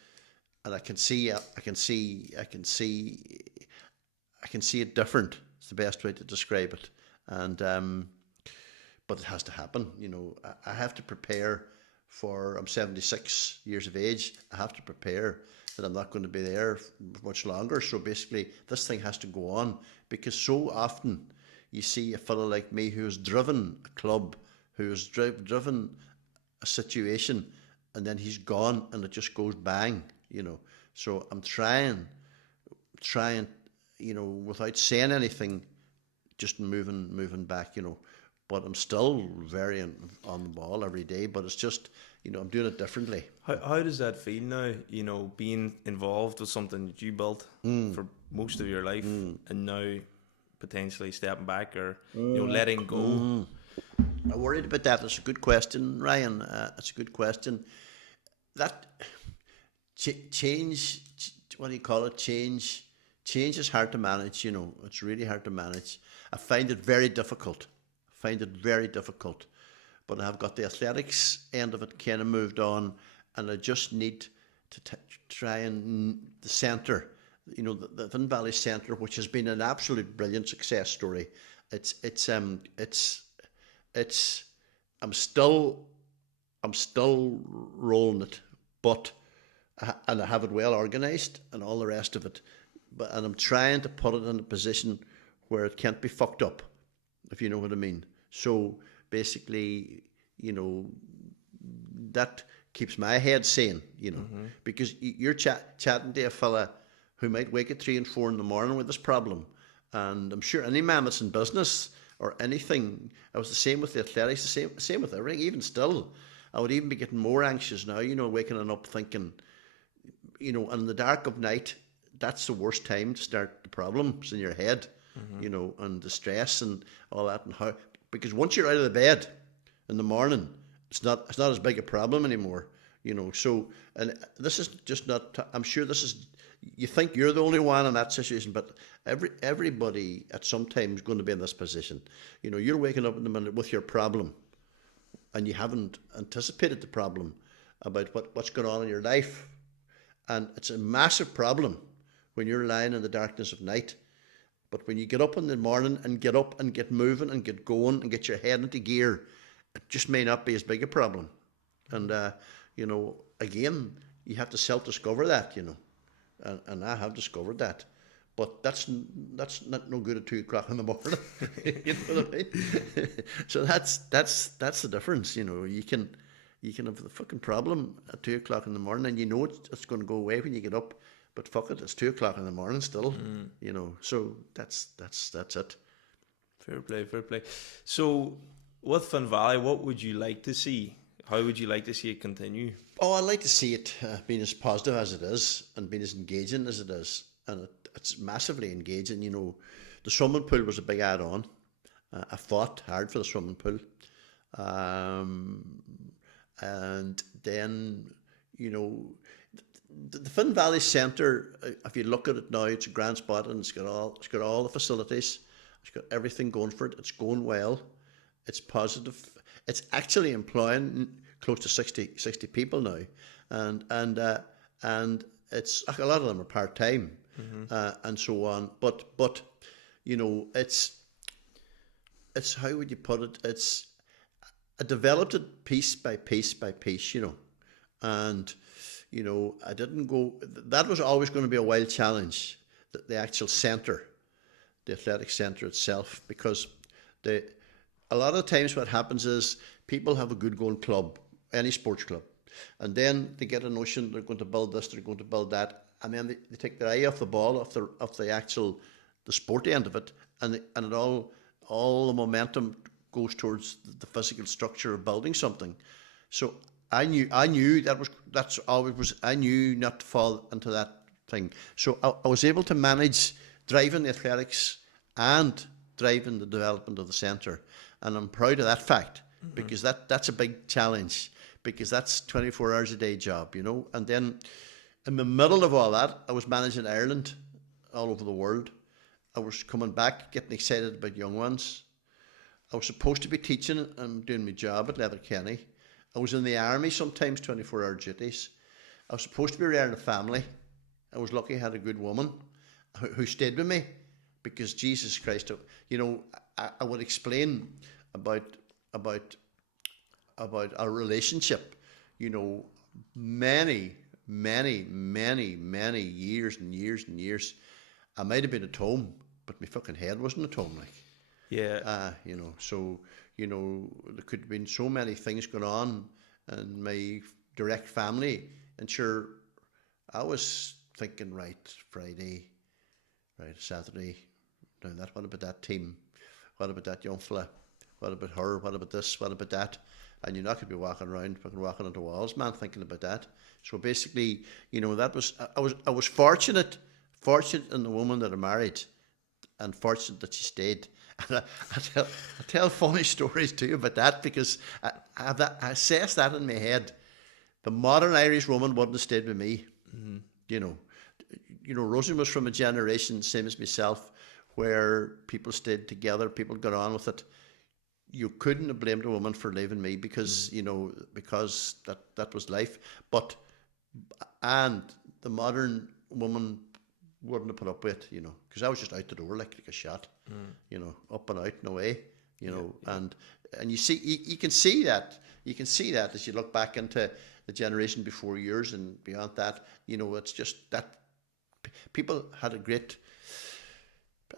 and I can see it different. It's the best way to describe it, and but it has to happen. I have to prepare for. I'm 76 years of age. I have to prepare that I'm not going to be there much longer. So basically, this thing has to go on, because so often you see a fellow like me who has driven a club, who has driven a situation, and then he's gone, and it just goes bang. So I'm trying, without saying anything, just moving back. But I'm still very on the ball every day. But it's just, I'm doing it differently. How does that feel now? Being involved with something that you built for most of your life, and now potentially stepping back, or letting go. I worried about that. It's a good question, Ryan. It's a good question. That change, what do you call it? Change is hard to manage. It's really hard to manage. I find it very difficult. But I've got the athletics end of it kind of moved on, and I just need to try and the centre. The Finn Valley Centre, which has been an absolute brilliant success story. I'm still rolling it, and I have it well organised and all the rest of it. And I'm trying to put it in a position where it can't be fucked up, if you know what I mean. So basically, that keeps my head sane, because you're chatting to a fella who might wake at 3 and 4 in the morning with this problem. And I'm sure any man that's in business or anything, I was the same with the athletics, the same with everything. Even still, I would even be getting more anxious now, waking up thinking, in the dark of night, that's the worst time to start the problems in your head, and the stress and all that, and because once you're out of the bed in the morning, it's not as big a problem anymore, So, and this is just not. I'm sure this is. You think you're the only one in that situation, but everybody at some time is going to be in this position. You're waking up in the minute with your problem, and you haven't anticipated the problem about what's going on in your life, and it's a massive problem when you're lying in the darkness of night. But when you get up in the morning and get up and get moving and get going and get your head into gear, it just may not be as big a problem. And again, you have to self-discover that, and I have discovered that. But that's not no good at 2 o'clock in the morning. You know what I mean? So that's the difference. You can have the fucking problem at 2 o'clock in the morning, and it's going to go away when you get up. But fuck it, it's 2 o'clock in the morning still. So that's it. Fair play. So with Finn Valley, what would you like to see? How would you like to see it continue? Oh, I'd like to see it being as positive as it is, and being as engaging as it is. And it's massively engaging. The swimming pool was a big add-on. I fought hard for the swimming pool. And then, the Finn Valley Centre, if you look at it now, it's a grand spot, and it's got all the facilities. It's got everything going for it. It's going well. It's positive. It's actually employing close to 60 people now, and it's a lot of them are part time, and so on. But it's how would you put it? I developed it piece by piece by piece, and I didn't go. That was always going to be a wild challenge. The actual centre, the athletic centre itself, because a lot of times what happens is people have a good going club, any sports club, and then they get a notion they're going to build this, they're going to build that, and then they take their eye off the ball, off the actual the sport end of it, and it all the momentum goes towards the physical structure of building something. So I knew I knew not to fall into that thing. So I was able to manage driving the athletics and driving the development of the centre, and I'm proud of that fact, because that's a big challenge, because that's 24 hours a day job, And then in the middle of all that, I was managing Ireland all over the world. I was coming back, getting excited about young ones. I was supposed to be teaching and doing my job at Letterkenny. I was in the army, sometimes 24-hour duties. I was supposed to be rearing a family. I was lucky I had a good woman who stayed with me, because Jesus Christ, I would explain about our relationship, many years and years and years. I might have been at home, but my fucking head wasn't at home, like. Yeah. So, there could have been so many things going on in my direct family. And sure, I was thinking, right, Friday, right, Saturday, now that, what about that team? What about that young fella? What about her? What about this? What about that? And you're not going to be walking around, fucking walking into walls, man, thinking about that. So basically, that was, I was fortunate in the woman that I married, and fortunate that she stayed. And I tell funny stories too about that, because I assess that in my head. The modern Irish woman wouldn't have stayed with me. Rosie was from a generation, same as myself, where people stayed together, people got on with it. You couldn't have blamed a woman for leaving me, because because that was life. And the modern woman wouldn't have put up with it, because I was just out the door like a shot, up and out and away, and you see, you can see that as you look back into the generation before yours and beyond that, it's just that people had a great,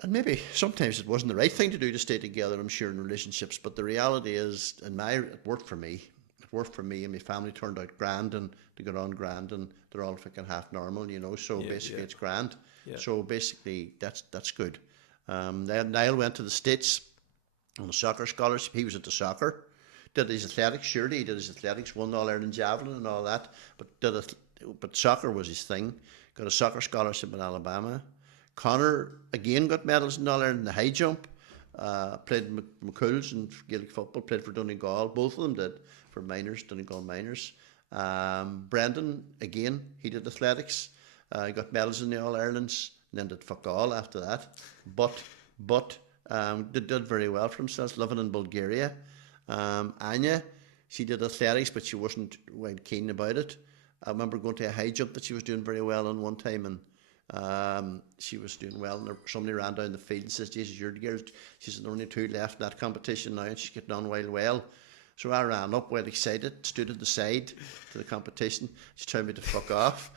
and maybe sometimes it wasn't the right thing to do to stay together, I'm sure, in relationships, but the reality is, it worked for me. And my family turned out grand, and they got on grand, and they're all fucking half normal, so basically it's grand. Yeah. So basically that's good. Then Niall went to the States on a soccer scholarship. He was into soccer, did his athletics, surely he did his athletics, won All Ireland javelin and all that, but soccer was his thing. Got a soccer scholarship in Alabama. Connor again got medals in All Ireland in the high jump. Played McCool's in Gaelic football, played for Donegal. Both of them did, for minors, Donegal minors. Brendan, again, he did athletics. He got medals in the All Irelands, and then did fuck all after that. But did very well for himself, living in Bulgaria. Anya, she did athletics, but she wasn't quite keen about it. I remember going to a high jump that she was doing very well on one time, and she was doing well, and somebody ran down the field and says, Jesus, you're the girl. She's the only two left in that competition now, and she's getting on well. So I ran up, well excited, stood at the side to the competition. She told me to fuck off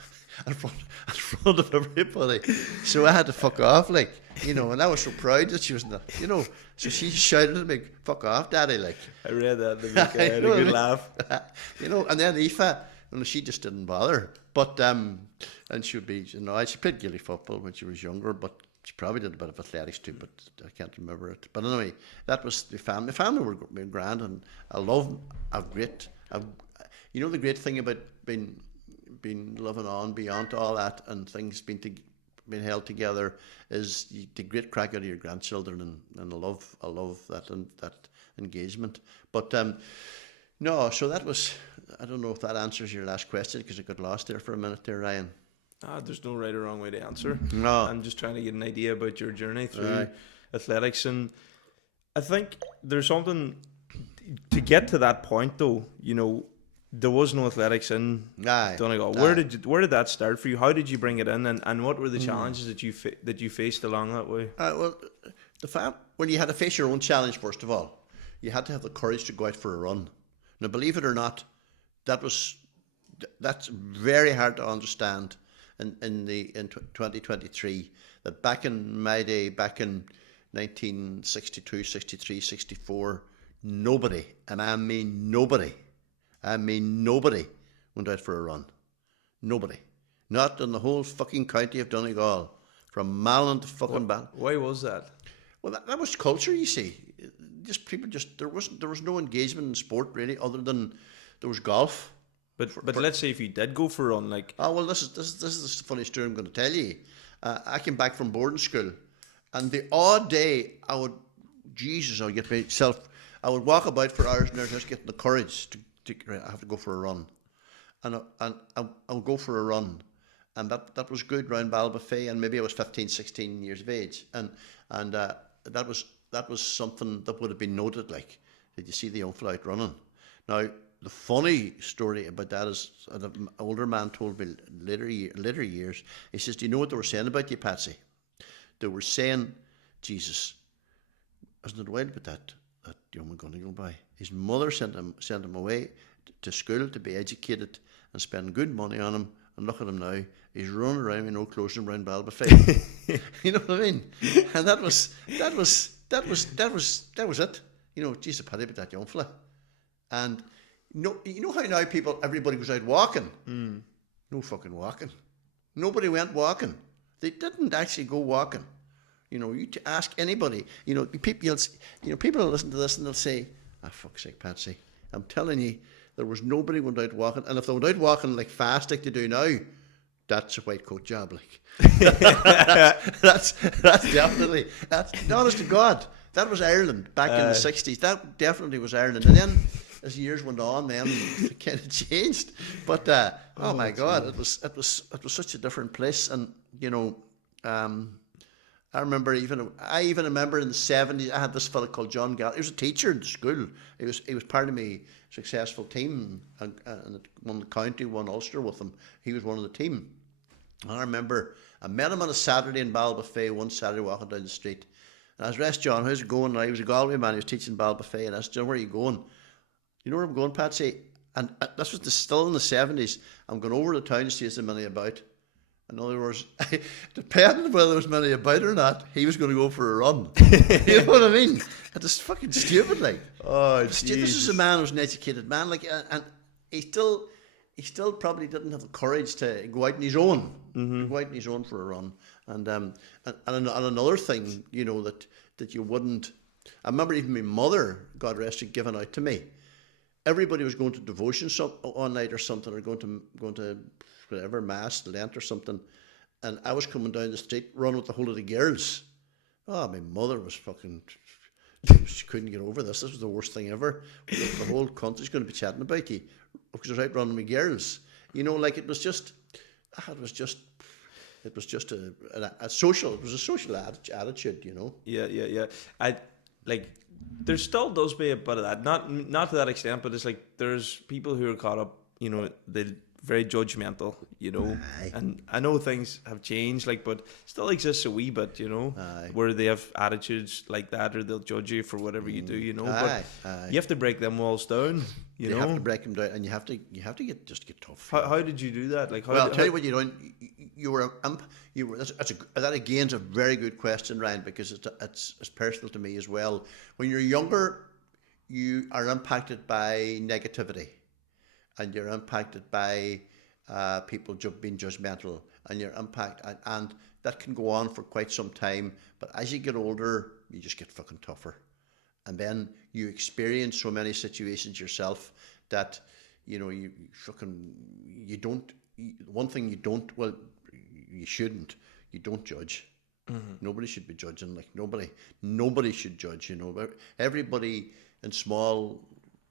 in front of everybody. So I had to fuck off, and I was so proud that she was in the, so she shouted at me, fuck off, daddy, I read that in the book. I had a good laugh. And then Aoife, she just didn't bother. But, and she would be, she played Gaelic football when she was younger, but she probably did a bit of athletics too, but I can't remember it. But anyway, that was the family. The family were grand, and the great thing about being living on beyond all that, and things being held together, is the great crack out of your grandchildren, and I love that engagement. But no, so that was I don't know if that answers your last question because I got lost there for a minute there, Ryan. There's no right or wrong way to answer. No. I'm just trying to get an idea about your journey through Aye. athletics, and I think there's something to get to that point, though. There was no athletics in Aye. Donegal. Where did that start for you? How did you bring it in, and what were the challenges that you faced along that way? Well, when you had to face your own challenge, first of all, you had to have the courage to go out for a run. Now, believe it or not, that's very hard to understand in 2023. That back in my day, back in 1962, 63, 64, nobody, and I mean nobody, went out for a run. Nobody. Not in the whole fucking county of Donegal, from Malin to fucking Bal. Why was that? Well, that was culture, you see. There was no engagement in sport really, other than there was golf. But let's say if you did go for a run, like, This is the funny story I'm going to tell you. I came back from boarding school, and the odd day I would walk about for hours and hours just getting the courage to I have to go for a run, and I'll go for a run, and that was good round Balbuffet, and maybe I was 15, 16 years of age, and that was something that would have been noted. Like, did you see the young fella out running? Now, the funny story about that is an older man told me later years. He says, "Do you know what they were saying about you, Patsy? They were saying, Jesus, isn't it wild about that young McGonagle by? His mother sent him away to school to be educated and spend good money on him. And look at him now; he's running around with no clothes and around Balbuffet." You know what I mean? And that was it. Jesus, pity about that young fella. And you know how now everybody goes out walking. No fucking walking. Nobody went walking. They didn't actually go walking. You ask anybody. People will listen to this and they'll say, fuck's sake, Patsy, I'm telling you, there was nobody went out walking. And if they went out walking like fast like they do now, that's a white coat job. Like that's definitely, honest to God, that was Ireland back in the 60s. That definitely was Ireland. And then as years went on, then it kind of changed. But oh my God, it was such a different place. And I remember I even remember in the 70s, I had this fella called John Gall. He was a teacher in the school. He was part of my successful team, and won the county, won Ulster with him. He was one of the team. And I remember I met him on a Saturday in Balbuffet, one Saturday walking down the street. And I was asked, "John, how's it going?" And he was a Galway man. He was teaching Balbuffet. And I said, "John, where are you going?" "You know where I'm going, Patsy?" And this was still in the 70s. "I'm going over to town to see if there's many about." In other words, depending on whether there was many about or not, he was going to go for a run. You know what I mean? It was fucking stupid, like. Oh, this is a man who's an educated man, like, and he still probably didn't have the courage to go out on his own, go out on his own for a run. And another thing, that you wouldn't. I remember even my mother, God rest her, giving out to me. Everybody was going to devotion one night or something, or going to whatever, mass, Lent or something, and I was coming down the street, running with the whole of the girls. Oh, my mother was fucking, she couldn't get over this. This was the worst thing ever. The whole country's going to be chatting about you because I was out running with girls. Like it was just a social attitude, Yeah. There still does be a bit of that. Not to that extent, but it's like there's people who are caught up, they very judgmental, Aye. and I know things have changed, but still exists a wee bit, Aye. where they have attitudes like that, or they'll judge you for whatever you do, Aye. but you have to break them walls down, you have to break them down, and you have to get tough. How did you do that? I'll tell you what you're doing. That again is a very good question, Ryan, because it's personal to me as well. When you're younger, you are impacted by negativity. And you're impacted by people being judgmental, and and that can go on for quite some time. But as you get older, you just get fucking tougher, and then you experience so many situations yourself that you don't. One thing you don't. Well, you shouldn't. You don't judge. Mm-hmm. Nobody should be judging. Like nobody should judge. Everybody in small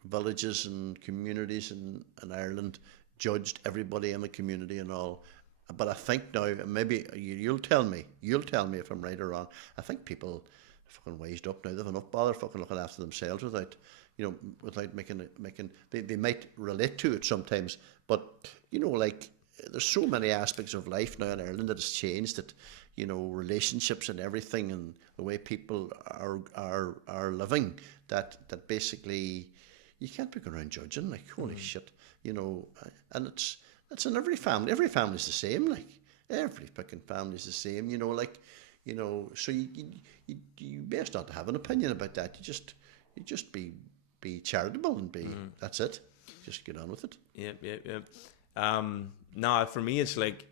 villages and communities in Ireland judged everybody in the community and all. But I think now, maybe you'll tell me if I'm right or wrong. I think people fucking wised up now. They've enough bother fucking looking after themselves without, without making. They might relate to it sometimes, but like there's so many aspects of life now in Ireland that has changed. That relationships and everything, and the way people are living. That basically you can't be going around judging like holy shit, and it's in every family. Every family's the same, like every fucking family's the same, so you best not to have an opinion about that. You just be charitable and be that's it. Just get on with it. Yep. No, for me it's like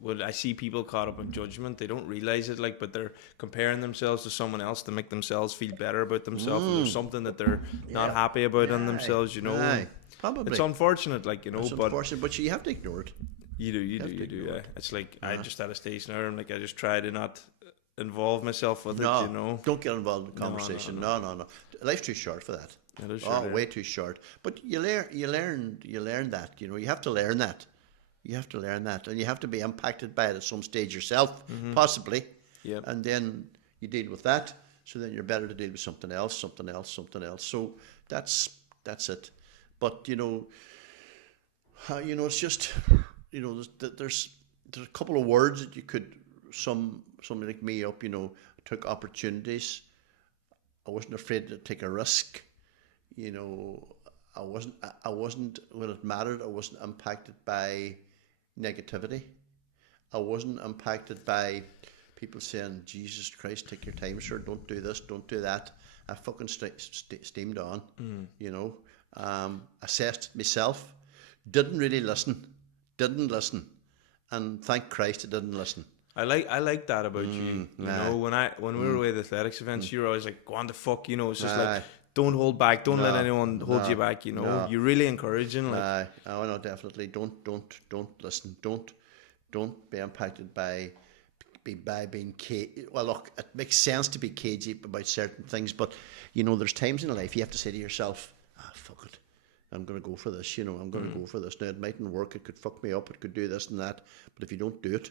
when I see people caught up in judgment, they don't realize it, like, but they're comparing themselves to someone else to make themselves feel better about themselves. And there's something that they're not happy about in themselves, Aye, probably. It's unfortunate, like, It's but unfortunate, but you have to ignore it. you do. Yeah. It's like I just at a stage now, I'm like, I just try to not involve myself with it. Don't get involved in the conversation. No. Life's too short for that. It is short, way too short. But you learn that. You have to learn that. You have to learn that, and you have to be impacted by it at some stage yourself, possibly. Yep. And then you deal with that. So then you're better to deal with something else. So that's it. But it's just there's a couple of words that you could somebody like me up. Took opportunities. I wasn't afraid to take a risk. I wasn't when it mattered. I wasn't impacted by negativity. I wasn't impacted by people saying, Jesus Christ, take your time, sir, don't do this, don't do that. I fucking steamed on, assessed myself, didn't listen, and thank Christ I didn't listen. I like that about you. When we were away at the athletics events, you were always like, go on the fuck, it's just like, don't hold back, don't let anyone hold you back, You're really encouraging. Like. No, definitely. Don't listen. Don't be impacted by being cagey. Well, look, it makes sense to be cagey about certain things, but there's times in life you have to say to yourself, fuck it, I'm going to go for this. I'm going to go for this. Now it mightn't work. It could fuck me up. It could do this and that. But if you don't do it,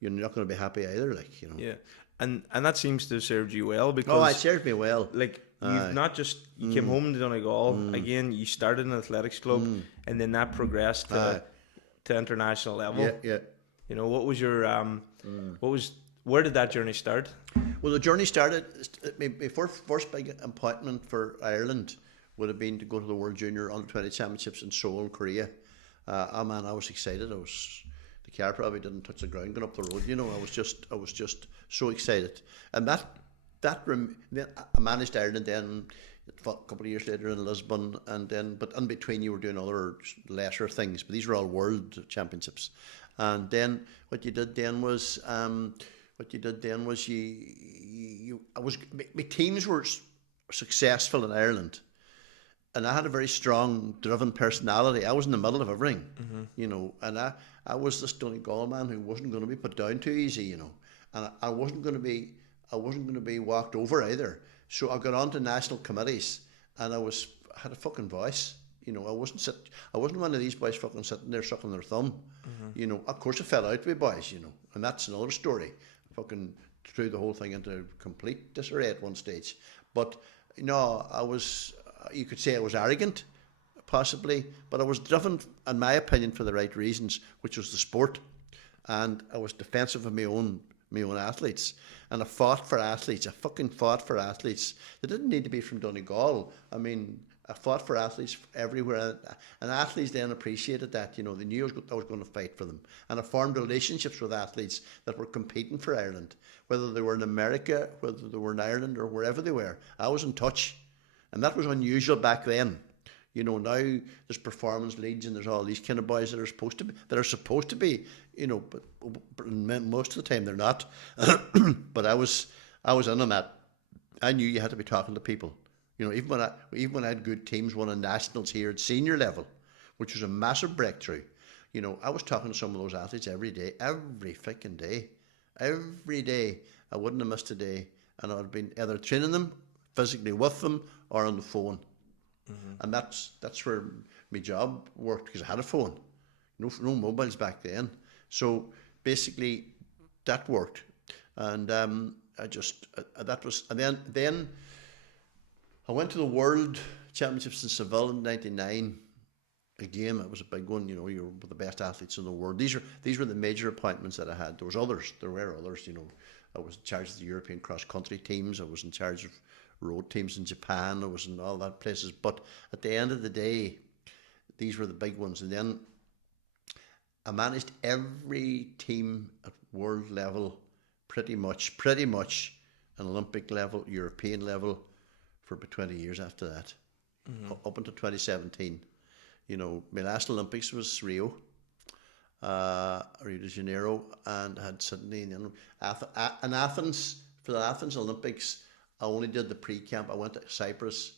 you're not going to be happy either. Yeah, and that seems to have served you well because it served me well. Like. You've not just came home to Donegal again. You started in an athletics club, and then that progressed to international level. Yeah. What was your where did that journey start? Well, the journey started. My first big appointment for Ireland would have been to go to the World Junior Under-20 Championships in Seoul, Korea. Man, I was excited. The car probably didn't touch the ground going up the road. I was just so excited, and I managed Ireland then a couple of years later in Lisbon, and then but in between you were doing other lesser things, but these were all world championships. And then what you did then was my teams were successful in Ireland, and I had a very strong, driven personality. I was in the middle of everything, and I was this Donegal man who wasn't going to be put down too easy, and I wasn't going to be walked over either. So I got onto national committees, and I had a fucking voice. I wasn't one of these boys fucking sitting there sucking their thumb. Of course I fell out with boys, and that's another story. I fucking threw the whole thing into complete disarray at one stage. But you could say I was arrogant, possibly, but I was driven, in my opinion, for the right reasons, which was the sport, and I was defensive of my own athletes, and I fought for athletes. I fucking fought for athletes. They didn't need to be from Donegal. I mean, I fought for athletes everywhere, and athletes then appreciated that. They knew I was going to fight for them, and I formed relationships with athletes that were competing for Ireland, whether they were in America, whether they were in Ireland, or wherever they were. I was in touch, and that was unusual back then. Now there's performance leagues and there's all these kind of boys that are supposed to be, but most of the time they're not. But I was in on that. I knew you had to be talking to people. Even when I had good teams winning nationals here at senior level, which was a massive breakthrough. I was talking to some of those athletes every day, every fucking day, every day. I wouldn't have missed a day, and I'd been either training them physically with them or on the phone. And that's where my job worked, because I had a phone. No mobiles back then. So basically, that worked, and I just that was, and then I went to the World Championships in Seville in '99. Again, it was a big one. You know, you were the best athletes in the world. These were the major appointments that I had. There were others. You know, I was in charge of the European cross country teams. I was in charge of road teams in Japan. I was in all that places. But at the end of the day, these were the big ones. And then I managed every team at world level, pretty much, an Olympic level, European level, for about 20 years after that, up until 2017. You know, my last Olympics was Rio de Janeiro, and I had Sydney, and then Athens. For the Athens Olympics, I only did the pre-camp. I went to Cyprus,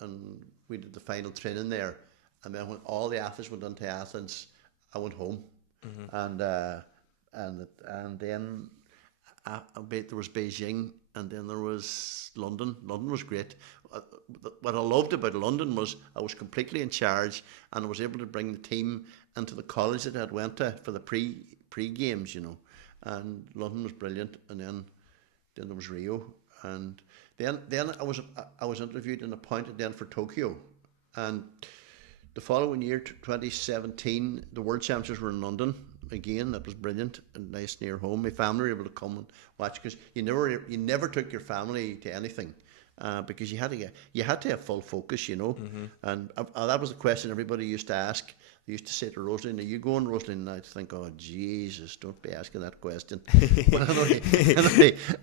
and we did the final training there. And then when all the athletes went into Athens, I went home, and then there was Beijing, and then there was London. London was great. What I loved about London was I was completely in charge, and I was able to bring the team into the college that I went to for the pre games, you know. And London was brilliant, and then there was Rio, and then I was interviewed and appointed then for Tokyo, and the following year, 2017, the World Championships were in London. Again, that was brilliant and nice near home. My family were able to come and watch, because you never took your family to anything, because you had to have full focus, you know. And that was the question everybody used to ask. They used to say to Rosalind, "Are you going, Rosalind?" And I'd think, "Oh Jesus, don't be asking that question." But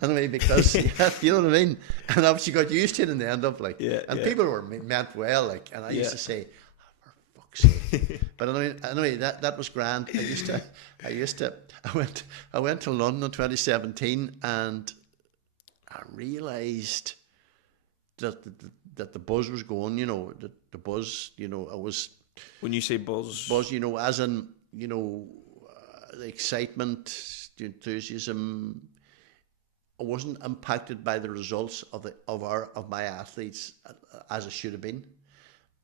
anyway, because you know what I mean. And obviously got used to it in the end up, like. People were meant well, like. And I used to say, but anyway, that was grand. I went to London in 2017, and I realised that the buzz was going. You know, the buzz. You know, I was. When you say buzz, you know, as in, you know, the excitement, the enthusiasm. I wasn't impacted by the results of my athletes as it should have been.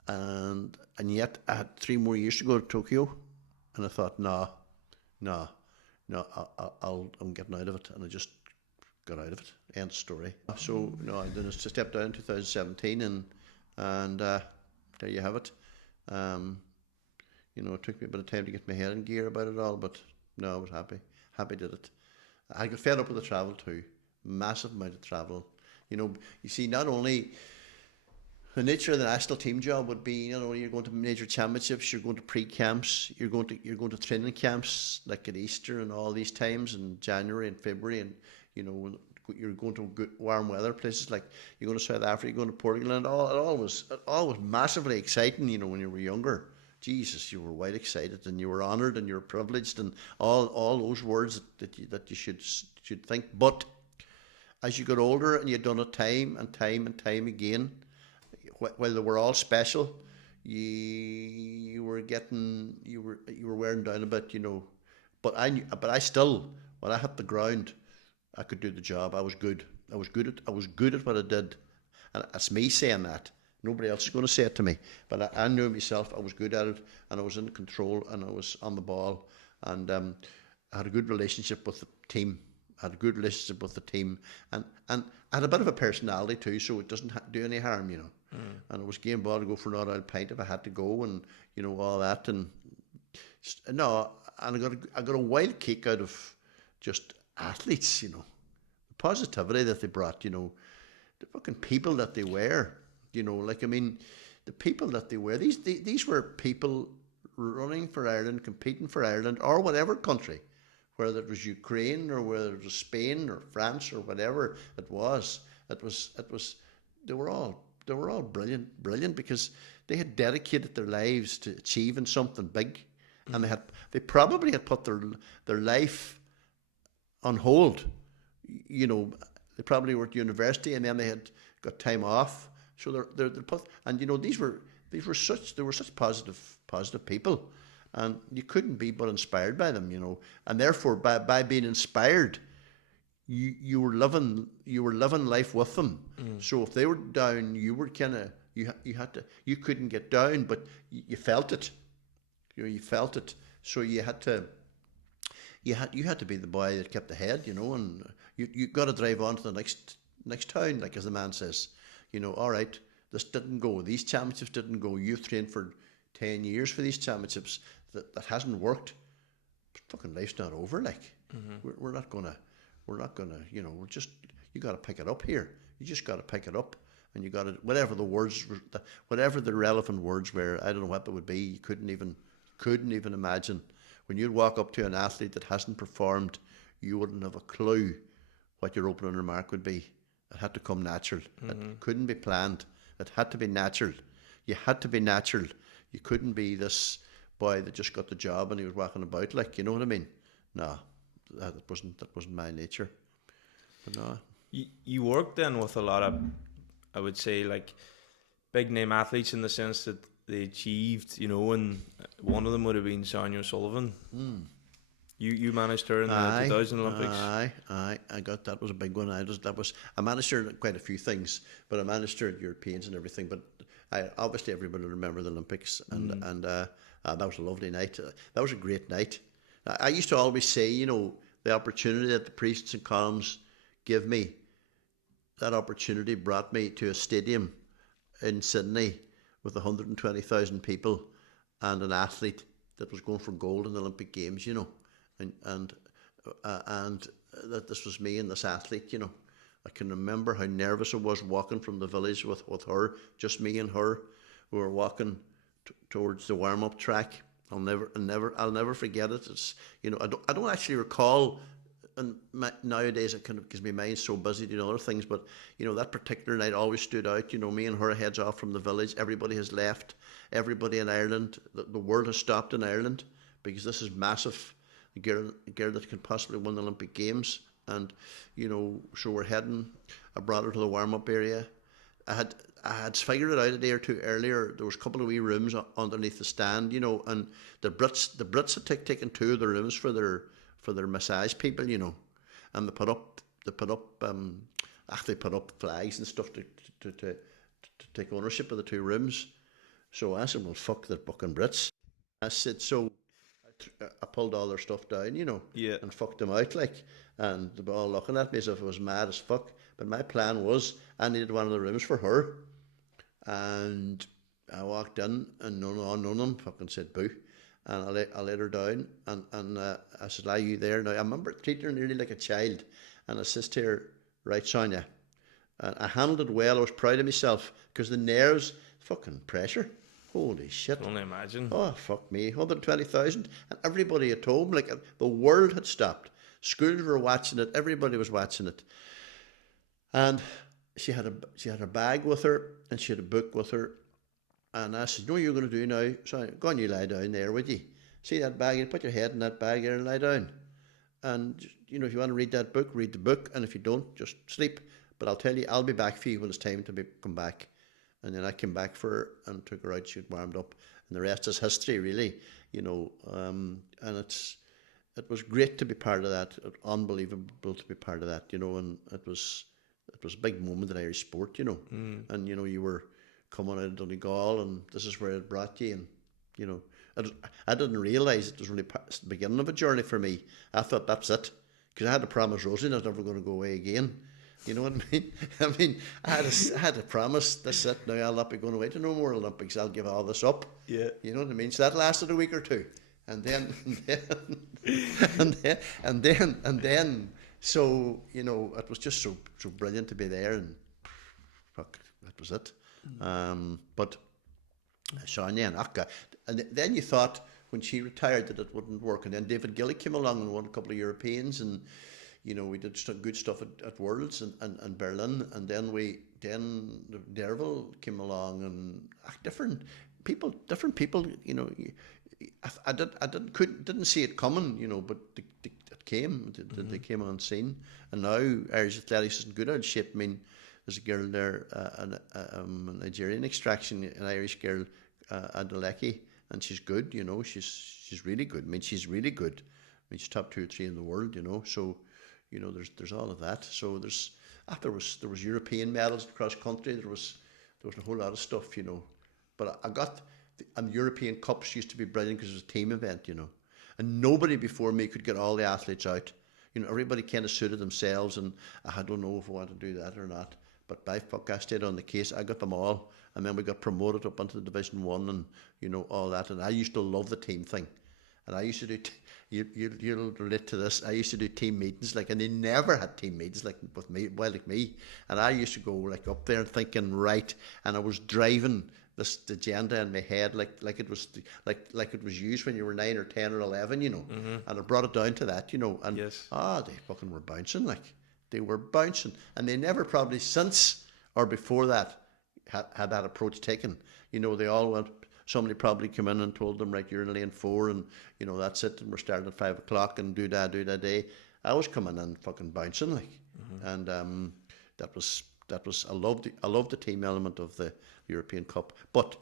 And yet I had 3 more years to go to Tokyo, and I thought, no, I'm getting out of it, and I just got out of it. End story. So then I stepped down in 2017, and there you have it. You know, it took me a bit of time to get my head in gear about it all, but no, I was happy did it. I got fed up with the travel too, massive amount of travel. You know, you see, not only the nature of the national team job would be, you know, you're going to major championships, you're going to pre-camps, you're going to training camps like at Easter and all these times in January and February, and you know, you're going to good warm weather places, like you're going to South Africa, you're going to Portugal, and it all was massively exciting. You know, when you were younger, Jesus, you were quite excited, and you were honoured, and you were privileged, and all those words that you should think. But as you got older and you'd done it time and time again, while they were all special, you were wearing down a bit, you know. But I still, when I hit the ground, I could do the job. I was good. I was good at what I did, and it's me saying that. Nobody else is going to say it to me. But I knew myself. I was good at it, and I was in control, and I was on the ball, and I had a good relationship with the team. And I had a bit of a personality too, so it doesn't do any harm, you know. And it was game ball to go for an odd pint if I had to go, and you know, all that. And no, and I got a wild kick out of just athletes, you know, the positivity that they brought, you know, the fucking people that they were, you know, like, I mean, the people that they were. These were people running for Ireland, competing for Ireland or whatever country, whether it was Ukraine or whether it was Spain or France or whatever it was. They were all brilliant because they had dedicated their lives to achieving something big, and they probably had put their life on hold. You know, they probably were at university, and then they had got time off. So they're put, and you know, they were such positive people, and you couldn't be but inspired by them, you know. And therefore, by being inspired, you were living life with them. So if they were down, you were you had to, you couldn't get down, but you felt it. You felt it. So you had to be the boy that kept the head, and you got to drive on to the next town, like as the man says, all right, this didn't go, these championships didn't go, you've trained for 10 years for these championships, that hasn't worked. Fucking life's not over, like. We're not gonna, we're just, you got to pick it up here. You just got to pick it up, and you got to, whatever the words, whatever the relevant words were, I don't know what they would be. You couldn't even imagine. When you'd walk up to an athlete that hasn't performed, you wouldn't have a clue what your opening remark would be. It had to come natural. It couldn't be planned. It had to be natural. You had to be natural. You couldn't be this boy that just got the job and he was walking about, like, you know what I mean? No, that wasn't my nature. But no. You worked then with a lot of, I would say, like, big name athletes in the sense that they achieved, and one of them would have been Sonia O'Sullivan. You managed her in the 2000 Olympics. I got that. Was a big one. I managed her at quite a few things, but I managed her at Europeans and everything. But obviously everybody remember the Olympics, and that was a lovely night. That was a great night. I used to always say, the opportunity that the priests and columns give me, that opportunity brought me to a stadium in Sydney with 120,000 people and an athlete that was going for gold in the Olympic Games, and that this was me and this athlete, I can remember how nervous I was walking from the village with her, just me and her. We were walking towards the warm-up track. I'll never forget it. It's, I don't actually recall. And nowadays it kind of, because my mind's so busy doing other things, but that particular night always stood out. Me and her heads off from the village. Everybody has left. Everybody in Ireland, the world has stopped in Ireland, because this is massive. The girl that could possibly win the Olympic Games, and so we're heading. I brought her to the warm up area. I had figured it out a day or two earlier. There was a couple of wee rooms underneath the stand, and the Brits had taken two of the rooms for their massage people, and they put up flags and stuff to take ownership of the two rooms. So I said, well, fuck the fucking Brits. I said, so I pulled all their stuff down, and fucked them out, like, and they were all looking at me as if I was mad as fuck. But my plan was, I needed one of the rooms for her, and I walked in, and none of them fucking said boo. And I let her down, and I said, are you there now? I remember treating her nearly like a child, and I said to her, right, Sonia, and I handled it well. I was proud of myself, because the nerves, fucking pressure, holy shit. I can only imagine. Oh, fuck me, 120,000, and everybody at home, like, the world had stopped. Schools were watching it, everybody was watching it. And she had a bag with her, and she had a book with her. And I said, you know what you're going to do now? So go on, you lie down there, would you? See that bag? You put your head in that bag there and lie down. And, if you want to read that book, read the book. And if you don't, just sleep. But I'll tell you, I'll be back for you when it's time to come back. And then I came back for her and took her out. She had warmed up. And the rest is history, really. And it was great to be part of that. Unbelievable to be part of that, and it was a big moment in Irish sport, And, you were coming out of Donegal, and this is where it brought you, and I didn't realise it was really the beginning of a journey for me. I thought that's it, because I had to promise Rosie I was never going to go away again. You know what I mean? I had to promise, this is it now. I'll not be going away to no more Olympics. I'll give all this up. Yeah. You know what I mean? So that lasted a week or two, and then so it was just so brilliant to be there, and fuck, that was it. But Sonia and Akka, and then you thought when she retired that it wouldn't work, and then David Gilly came along and won a couple of Europeans, and we did good stuff at Worlds and Berlin, and then Derville came along, and different people. I didn't see it coming, but it came. They came on scene, and now Irish athletics is in good old shape. I mean, there's a girl there, a Nigerian extraction, an Irish girl, Adeleke, and she's good. She's really good. I mean, she's really good. I mean, she's top 2 or 3 in the world. So there's all of that. So there was European medals cross country. There was there wasn't a whole lot of stuff, you know. But I got, and European Cups used to be brilliant because it was a team event, you know. And nobody before me could get all the athletes out. You know, everybody kind of suited themselves, and I don't know if I want to do that or not. But by fuck, I stayed on the case. I got them all, and then we got promoted up into the Division 1 and, you know, all that. And I used to love the team thing. And I used to do, you'll relate to this, I used to do team meetings, like, and they never had team meetings, like, with me, well, like me. And I used to go, like, up there and thinking, right, and I was driving this agenda in my head, like it was, like it was used when you were 9 or 10 or 11, you know. And I brought it down to that, you know. And, Yes. they fucking were bouncing, like, they were bouncing. And they never probably since or before that had that approach taken. You know, they all went, somebody probably came in and told them, right, you're in lane 4 and, you know, that's it, and we're starting at 5 o'clock and do that day. I was coming in fucking bouncing, like. And that was I loved the team element of the European Cup. But,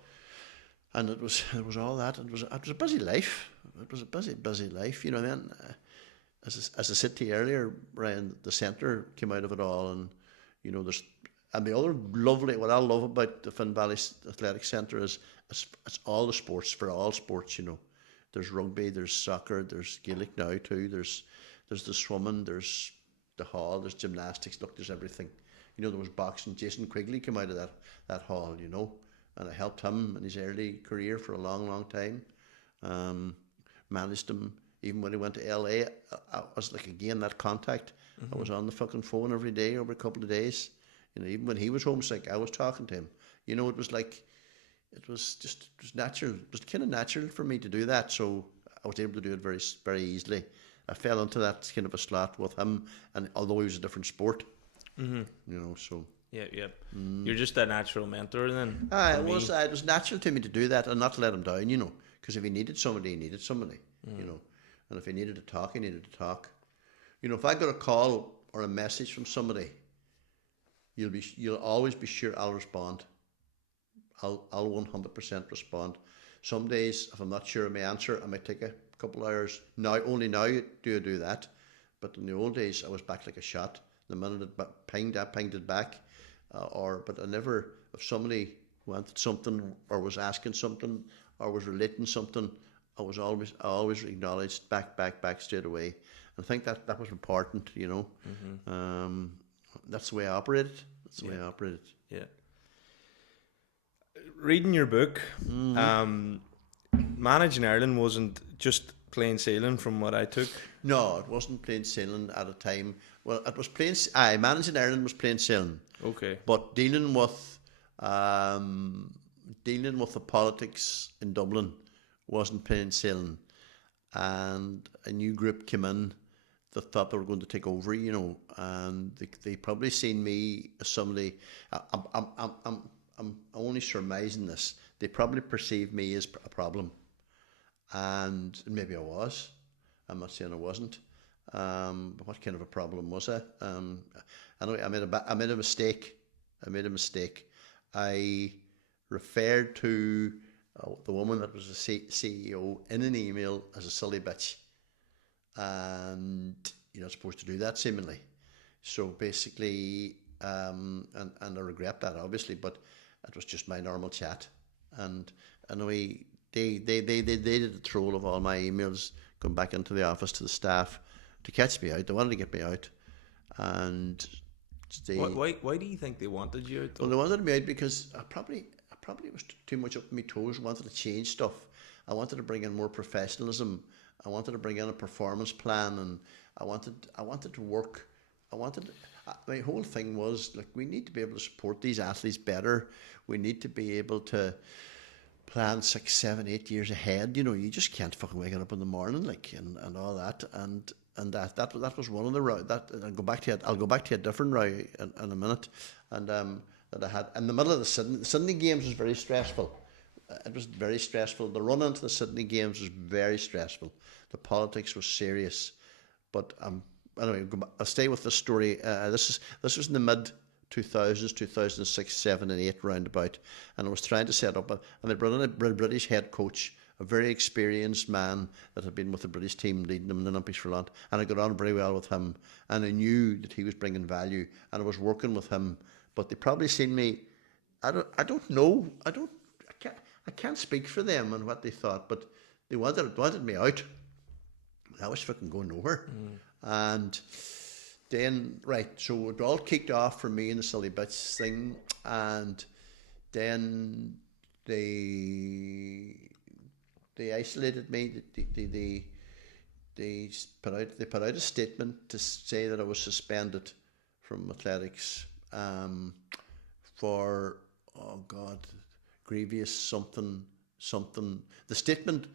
and it was all that. It was a busy life. It was a busy life, you know. Then, as I said to you earlier, Ryan, the centre came out of it all, and, you know, and the other what I love about the Finn Valley Athletic Centre is it's all the sports, for all sports, you know. There's rugby, there's soccer, there's Gaelic now too, there's the swimming, there's the hall, there's gymnastics, look, there's everything. You know, there was boxing. Jason Quigley came out of that hall, you know, and I helped him in his early career for a long time. Managed him, even when he went to LA, I was like, again, that contact. I was on the fucking phone every day over a couple of days. You know, even when he was homesick, I was talking to him. You know, it was natural. It was kind of natural for me to do that. So I was able to do it very, very easily. I fell into that kind of a slot with him, and although he was a different sport, you know, so. Yeah. You're just a natural mentor then. It was natural to me to do that and not to let him down, you know, because if he needed somebody, you know, and if he needed to talk, he needed to talk. You know, if I got a call or a message from somebody, you'll always be sure I'll respond. I'll 100% respond. Some days, if I'm not sure of my answer, I might take a couple of hours. Only now do I do that. But in the old days, I was back like a shot. The minute it pinged it back. But I never, if somebody wanted something or was asking something or was relating something, I always acknowledged back straight away. And I think that was important, you know. That's the way I operated. Yeah. Reading your book, managing Ireland wasn't just plain sailing from what I took. No, it wasn't plain sailing at a time. Well, it was managing Ireland was plain sailing. Okay. But dealing with the politics in Dublin wasn't plain sailing. And a new group came in that thought they were going to take over, you know, and they probably seen me as somebody. I'm only surmising this. They probably perceived me as a problem, and maybe I was. I'm not saying I wasn't. But what kind of a problem was I? I made a mistake. I referred to the woman that was the CEO in an email as a silly bitch, and you're not supposed to do that, seemingly. So basically, and I regret that, obviously, but it was just my normal chat. And anyway, they did the troll of all my emails, going back into the office to the staff to catch me out. They wanted to get me out, and why do you think they wanted you out, though? Well, they wanted me out because I probably was too much up my toes. I wanted to change stuff. I wanted to bring in more professionalism. I wanted to bring in a performance plan, and I wanted to work. My whole thing was, like, we need to be able to support these athletes better. We need to be able to plan 6, 7, 8 years ahead. You know, you just can't fucking wake up in the morning, like, and all that. And that was one of the row. I'll go back to a different row in a minute. And that I had in the middle of the Sydney Games was very stressful. It was very stressful. The run into the Sydney Games was very stressful. The politics was serious. But anyway, I'll stay with this story. This was in the mid 2000s, 2006, 7 and 8 roundabout, and I was trying to set up and they brought in a British head coach, a very experienced man that had been with the British team leading them in the Olympics for a lot, and I got on very well with him, and I knew that he was bringing value, and I was working with him, but they probably seen me I don't know. I can't speak for them and what they thought, but they wanted me out. I was fucking going nowhere. And then, right, so it all kicked off for me and the silly bitch thing. And then they isolated me. They put out a statement to say that I was suspended from athletics for, oh God, grievous something. The statement,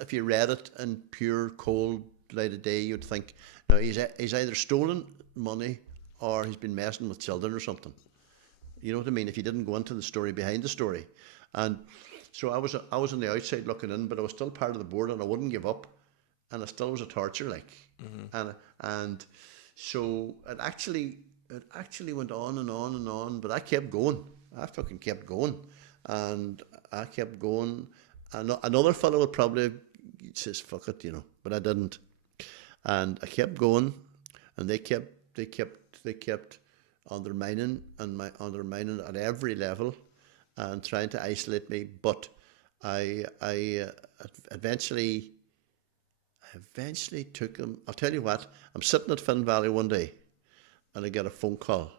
if you read it in pure cold light of day, you'd think, no, he's either stolen money or he's been messing with children or something. You know what I mean? If you didn't go into the story behind the story, and so I was on the outside looking in, but I was still part of the board, and I wouldn't give up, and it still was a torture, like, and so it actually went on and on and on, but I kept going. I fucking kept going, and I kept going. And another fellow would probably says fuck it, but I didn't, and I kept going, and they kept undermining at every level and trying to isolate me. But I eventually took them. I'll tell you what, I'm sitting at Finn Valley one day and I get a phone call,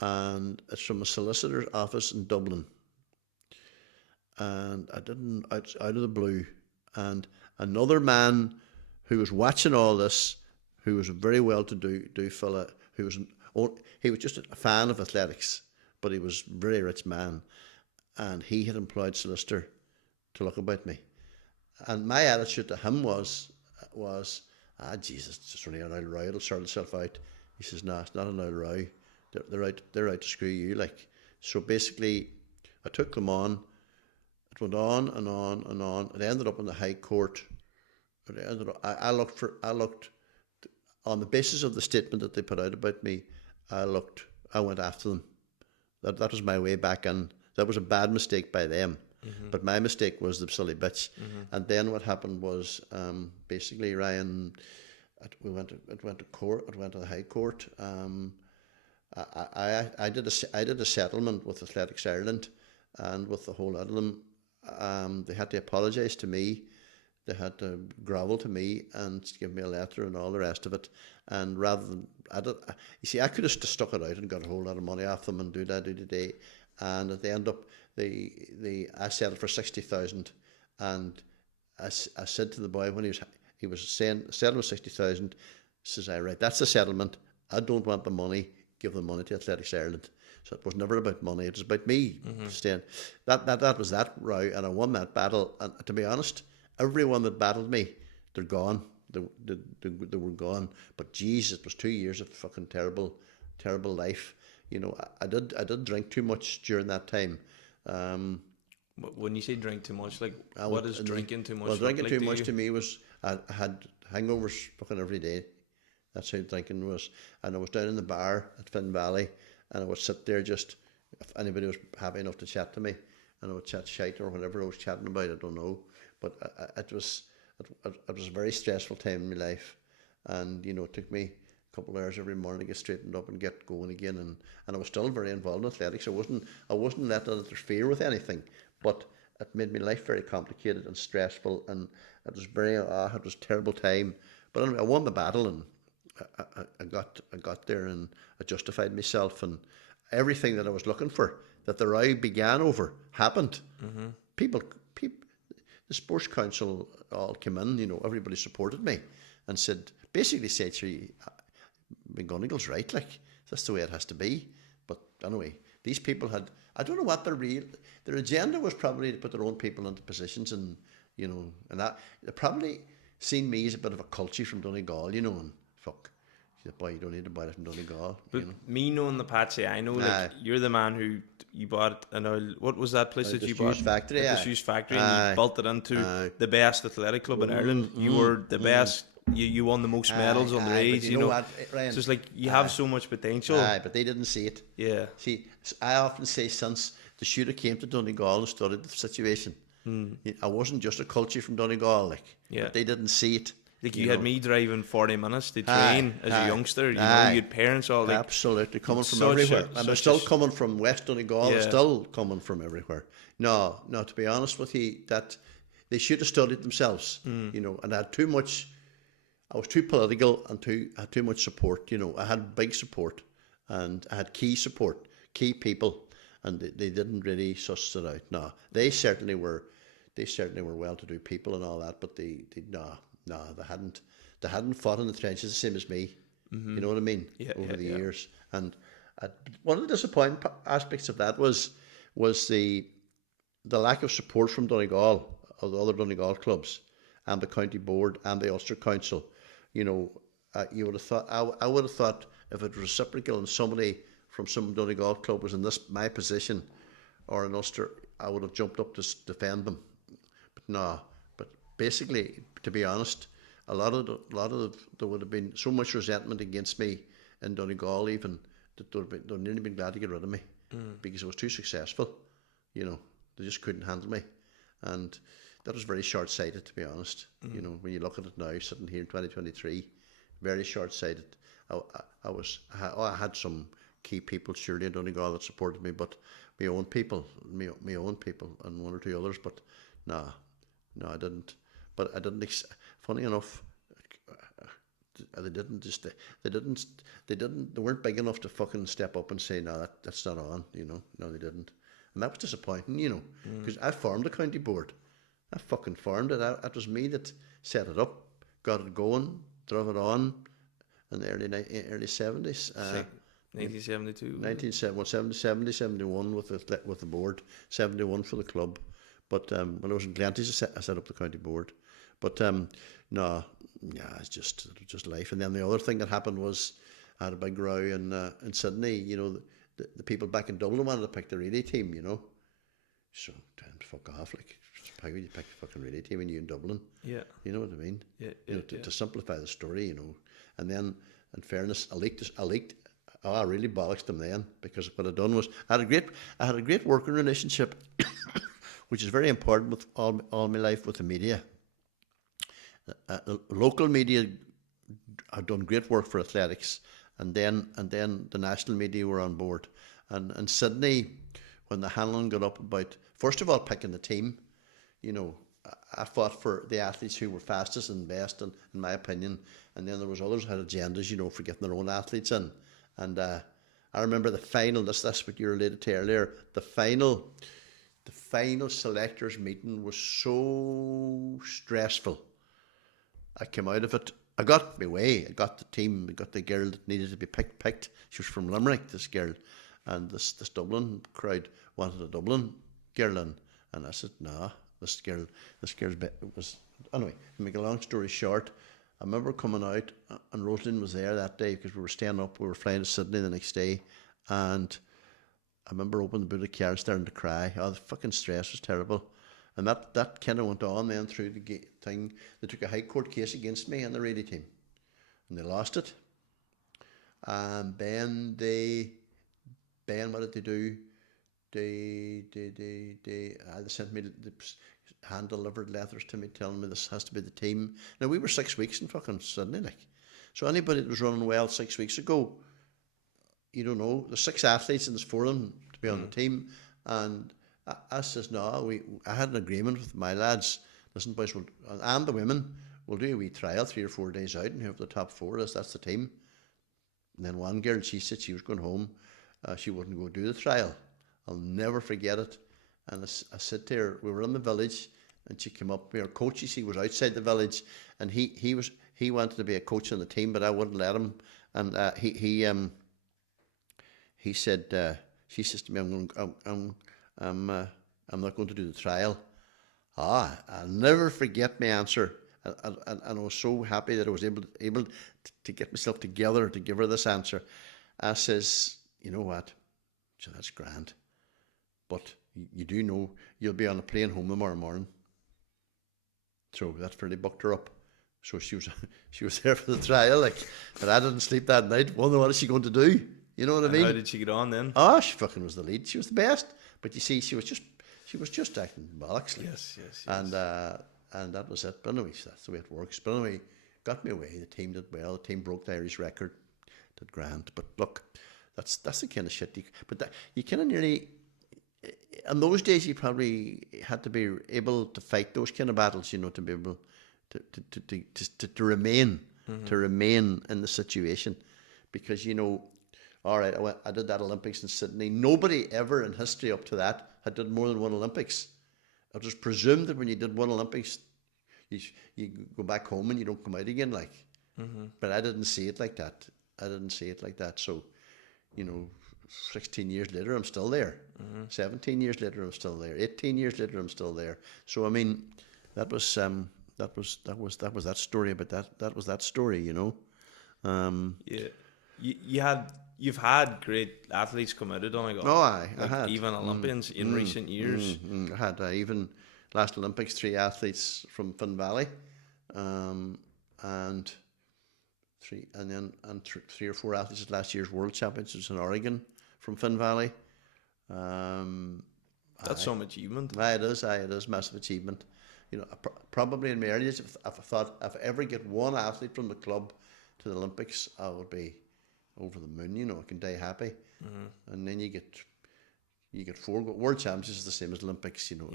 and it's from a solicitor's office in Dublin, and out of the blue, and another man who was watching all this, who was a very well-to-do fella, he was just a fan of athletics, but he was a very rich man, and he had employed solicitor to look about me. And my attitude to him was Jesus, it's just only an old row, it'll sort itself out. He says, no, it's not an old row. They're out to screw you, like. So basically, I took them on. It went on and on and on. It ended up in the High Court. I looked on the basis of the statement that they put out about me. I went after them. That was my way back in. That was a bad mistake by them. But my mistake was the silly bitch. And then what happened was, basically, Ryan, it went to court. It went to the High Court. I did a settlement with Athletics Ireland, and with the whole lot of them. They had to apologise to me. They had to grovel to me and give me a letter and all the rest of it. And rather than, I could have stuck it out and got a whole lot of money off them and do day. And at the end up, I settled for 60,000, and I said to the boy when he was saying settle with 60,000, says I, right, that's the settlement. I don't want the money. Give the money to Athletics Ireland. So it was never about money. It was about me staying. That was that row, and I won that battle. And to be honest, everyone that battled me, they're gone. They were gone. But geez, it was 2 years of fucking terrible life. I did drink too much during that time. When you say drink too much, like, what is drinking too much? Well, drinking too much to me was I had hangovers fucking every day. That's how drinking was. And I was down in the bar at Finn Valley, and I would sit there just, if anybody was happy enough to chat to me, and I would chat shite or whatever I was chatting about, I don't know. But it was a very stressful time in my life. And, it took me a couple of hours every morning to get straightened up and get going again. And I was still very involved in athletics. I wasn't letting it interfere with anything, but it made my life very complicated and stressful, and it was it was a terrible time. But anyway, I won the battle, and I got there, and I justified myself, and everything that I was looking for, that the row began over, happened. People, the sports council all came in. Everybody supported me, and basically said, McGonagle's right, like, that's the way it has to be. But anyway, these people had, I don't know what their agenda was, probably to put their own people into positions, and and that they probably seen me as a bit of a culture from Donegal, and fuck, boy, you don't need to buy it from Donegal. But me knowing the Patsy, I know, like, you're the man who you bought an oil. What was that place that you bought? Factory, the shoes factory, and you built it into the best athletic club in Ireland. You were the best. You won the most medals on the age. You know what, Ryan? So it's like you have so much potential. But they didn't see it. Yeah. See, I often say, since the shooter came to Donegal and studied the situation, I wasn't just a culture from Donegal, like. Yeah. But they didn't see it. Like You you had know. me driving 40 minutes to Aye, train as a aye, youngster. You know, aye. you had parents all like Absolutely coming from such everywhere. a- And they're such a still coming from West Donegal. They're yeah. still coming from everywhere. No, to be honest with you, that they should have studied themselves. You know, and I had too much. I was too political and I had too much support. You know, I had big support and I had key support, key people, and they didn't really suss it out. No, they certainly were. They certainly were well-to-do people and all that, but they they hadn't fought in the trenches the same as me. You know what I mean? Yeah, Over the yeah. years, and one of the disappointing aspects of that was the lack of support from Donegal, of the other Donegal clubs, and the county board and the Ulster Council. You know, you would have thought I would have thought if it was reciprocal and somebody from some Donegal club was in my position or in Ulster, I would have jumped up to defend them. But no. But basically, to be honest, there would have been so much resentment against me in Donegal even that they'd nearly been glad to get rid of me because I was too successful. You know, they just couldn't handle me, and that was very short-sighted, to be honest. You know, when you look at it now, sitting here in 2023, very short-sighted. I had some key people surely in Donegal that supported me, but my own people, and one or two others. But no, I didn't. But I didn't. Funny enough, they didn't just. They didn't. They weren't big enough to fucking step up and say, no, that's not on. You know, no, they didn't. And that was disappointing, you know, because I formed the county board. I fucking formed it. It was me that set it up, got it going, drove it on in the early 70s. 1972. 1970, 71 with the board, 71 for the club. But when I was in Glenties, I set up the county board. But no, yeah, it's just life. And then the other thing that happened was I had a big row in Sydney. You know, the people back in Dublin wanted to pick the relay team, you know. So, damn, fuck off. Like, how would you pick the fucking relay team when you're in Dublin? Yeah. You know what I mean? Yeah, you know, to simplify the story, you know. And then, in fairness, I really bollocksed them then, because what I'd done was I had a great working relationship, which is very important with all my life with the media. The local media had done great work for athletics, and then the national media were on board. And in Sydney, when the handling got up about, first of all, picking the team, you know, I fought for the athletes who were fastest and best, in my opinion. And then there was others who had agendas, you know, for getting their own athletes in. And I remember the final, that's what you related to earlier, the final selectors meeting was so stressful. I came out of it. I got my way. I got the team. I got the girl that needed to be picked. She was from Limerick, this girl. And this Dublin crowd wanted a Dublin girl in. And I said, nah, this girl's was... Anyway, to make a long story short, I remember coming out, and Rosalind was there that day because we were staying up. We were flying to Sydney the next day. And I remember opening the boot of the car, starting to cry. Oh, the fucking stress was terrible. And that kind of went on then through the thing. They took a high court case against me and the relay team. And they lost it. And then what did they do? They sent me the hand-delivered letters to me telling me this has to be the team. Now, we were 6 weeks in fucking Sydney, like. So anybody that was running well 6 weeks ago, you don't know. There's 6 athletes and there's 4 of them to be on the team. And I says, no, I had an agreement with my lads. Listen, boys, and the women, we'll do a wee trial 3 or 4 days out, and whoever the top 4 is, that's the team. And then one girl, she said she was going home. She wouldn't go do the trial. I'll never forget it. And I said to her, we were in the village, and she came up. Our coach, he was outside the village, and he wanted to be a coach on the team, but I wouldn't let him. And he said, she says to me, I'm not going to do the trial. I'll never forget my answer. And I was so happy that I was able to get myself together to give her this answer. I says, you know what? So that's grand. But you do know you'll be on a plane home tomorrow morning. So that fairly bucked her up. So she was there for the trial, like, and I didn't sleep that night. Wonder what is she going to do? You know what I mean? How did she get on then? Oh, she fucking was the lead. She was the best. But you see, she was just acting bollocks. Like. Yes. And that was it. But anyway, that's the way it works. But anyway, got me away. The team did well. The team broke the Irish record, did grand. But look, that's the kind of shit. You kind of nearly, in those days, you probably had to be able to fight those kind of battles, you know, to be able to remain to remain in the situation, because you know, all right, I did that Olympics in Sydney. Nobody ever in history up to that had done more than one Olympics. It was presumed that when you did one Olympics, you go back home and you don't come out again, like. But I didn't see it like that. So, you know, 16 years later, I'm still there. 17 years later, I'm still there. 18 years later, I'm still there. So I mean, that was that story about that. That was that story, you know. Yeah, you've had great athletes come out of Donegal. Oh, I like had even Olympians in recent years. I had even last Olympics 3 athletes from Finn Valley, and 3 or 4 athletes at last year's World Championships in Oregon from Finn Valley. That's some achievement. It is massive achievement. You know, probably in my early days, if I thought if I ever get one athlete from the club to the Olympics, I would be over the moon. You know, I can die happy. And then you get 4 World Championships is the same as Olympics. You know,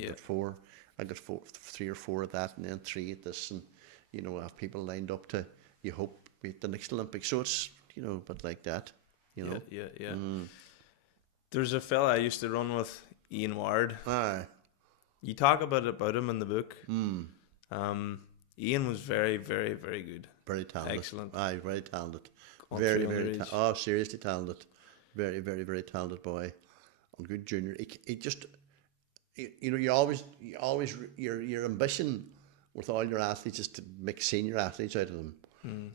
I got 3 or 4 at that, and then 3 at this, and you know, I have people lined up to, you hope, be at the next Olympics. So it's, you know, but like that, you know. Yeah. There's a fella I used to run with, Ian Ward. Aye. You talk about him in the book. Ian was very, very, very good. Very talented. Excellent. Aye, very talented. Very, very seriously talented. Very, very, very talented boy. A good junior. He just, you know, you always your ambition with all your athletes is to make senior athletes out of them.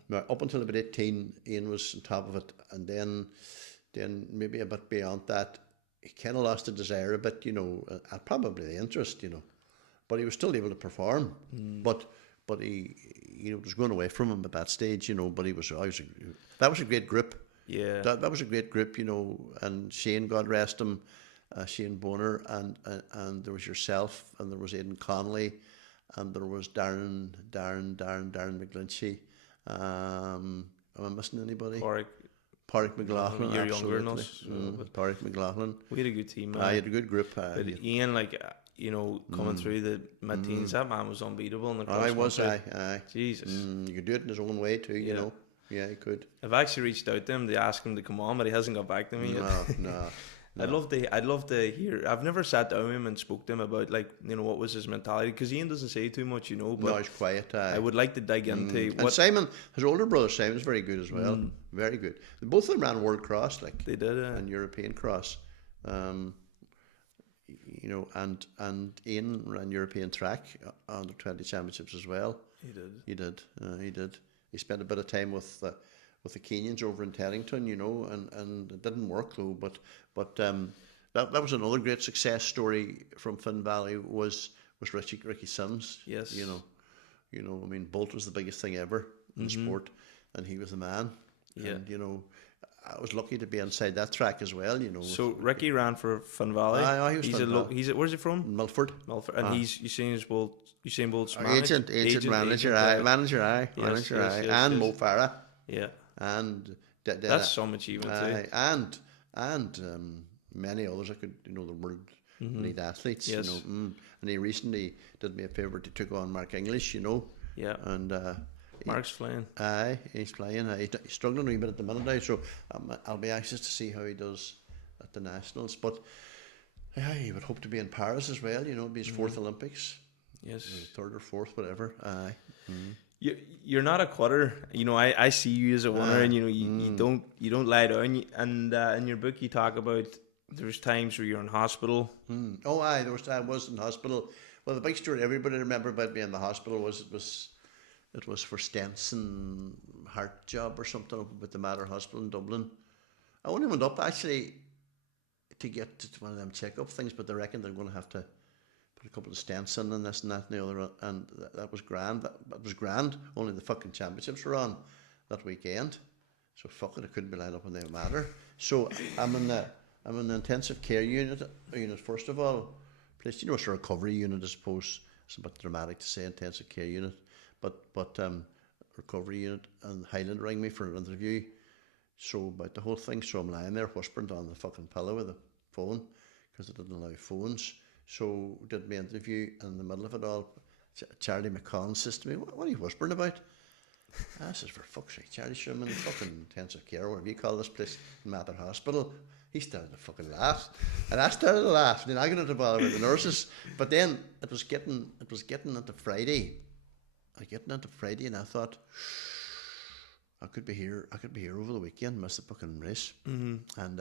Now, up until about 18, Ian was on top of it, and then maybe a bit beyond that, he kind of lost the desire a bit, you know, and probably the interest, you know, but he was still able to perform. But he, you know, it was going away from him at that stage, you know. But he was always that was a great group. Yeah, that was a great group, you know. And Shane, God rest him, Shane Bonner, and there was yourself, and there was Aidan Connolly, and there was Darren McGlinchey. Am I missing anybody? Pádraig McLaughlin. You're younger than us. Pádraig McLaughlin. We had a good team. I had a good group. But Ian, like, you know, coming through the mid-teens, that man was unbeatable in the cross country. Aye. Jesus. You could do it in his own way too, you know. Yeah, he could. I've actually reached out to him to ask him to come on, but he hasn't got back to me yet. No. I'd love to hear. I've never sat down with him and spoke to him about, like, you know, what was his mentality, because Ian doesn't say too much, you know. But no, he's quiet. I would like to dig into and Simon, his older brother Simon's very good as well. Very good. Both of them ran World Cross, like they did, and European Cross. You know, and Ian ran European track under 20 championships as well. He did. He spent a bit of time with the Kenyans over in Teddington, you know, and it didn't work though. But that was another great success story from Finn Valley was Ricky Sims. Yes. You know, I mean, Bolt was the biggest thing ever in sport, and he was the man. Yeah. And you know, I was lucky to be inside that track as well. You know. So Ricky ran for Finn Valley. He was where's he from? Milford. And he's Usain Bolt's agent manager, and Mo Farah. Yeah. And that's some achievement too. And many others. I could, you know, the world elite athletes. Yes. You know, and he recently did me a favour to took on Mark English. You know. Yeah. And Mark's flying. Aye, he's flying. He's struggling a wee bit at the minute now, so I'll be anxious to see how he does at the nationals. But he would hope to be in Paris as well. You know, it'd be his 4th Olympics. Yes. 3rd or 4th, whatever. Aye. You're not a quitter. You know, I see you as a winner, and you know you don't lie down. And in your book, you talk about there's times where you're in hospital. Oh, aye. I was in hospital. Well, the big story everybody remember about me in the hospital was it was for stents and heart job or something up at the Mater Hospital in Dublin. I only went up actually to get to one of them check-up things, but they reckon they're going to have to put a couple of stents in and this and that and the other, and that was grand. That was grand. Only the fucking championships were on that weekend, so fuck it, I couldn't be lined up in the Mater. So I'm in the intensive care unit first of all. Place, you know, it's a recovery unit, I suppose. It's a bit dramatic to say intensive care unit. But recovery unit, and Highland rang me for an interview. So about the whole thing, so I'm lying there whispering on the fucking pillow with the phone because they didn't allow phones. So did my interview, and in the middle of it all, Charlie McCon says to me, "What are you whispering about?" I says, "For fuck's sake, Charlie, sure I'm in the fucking intensive care, whatever you call this place, Mather Hospital." He started to fucking laugh, and I started to laugh. And then I got into bother with the nurses. But then it was getting into Friday. And I thought, I could be here over the weekend, miss the fucking race. And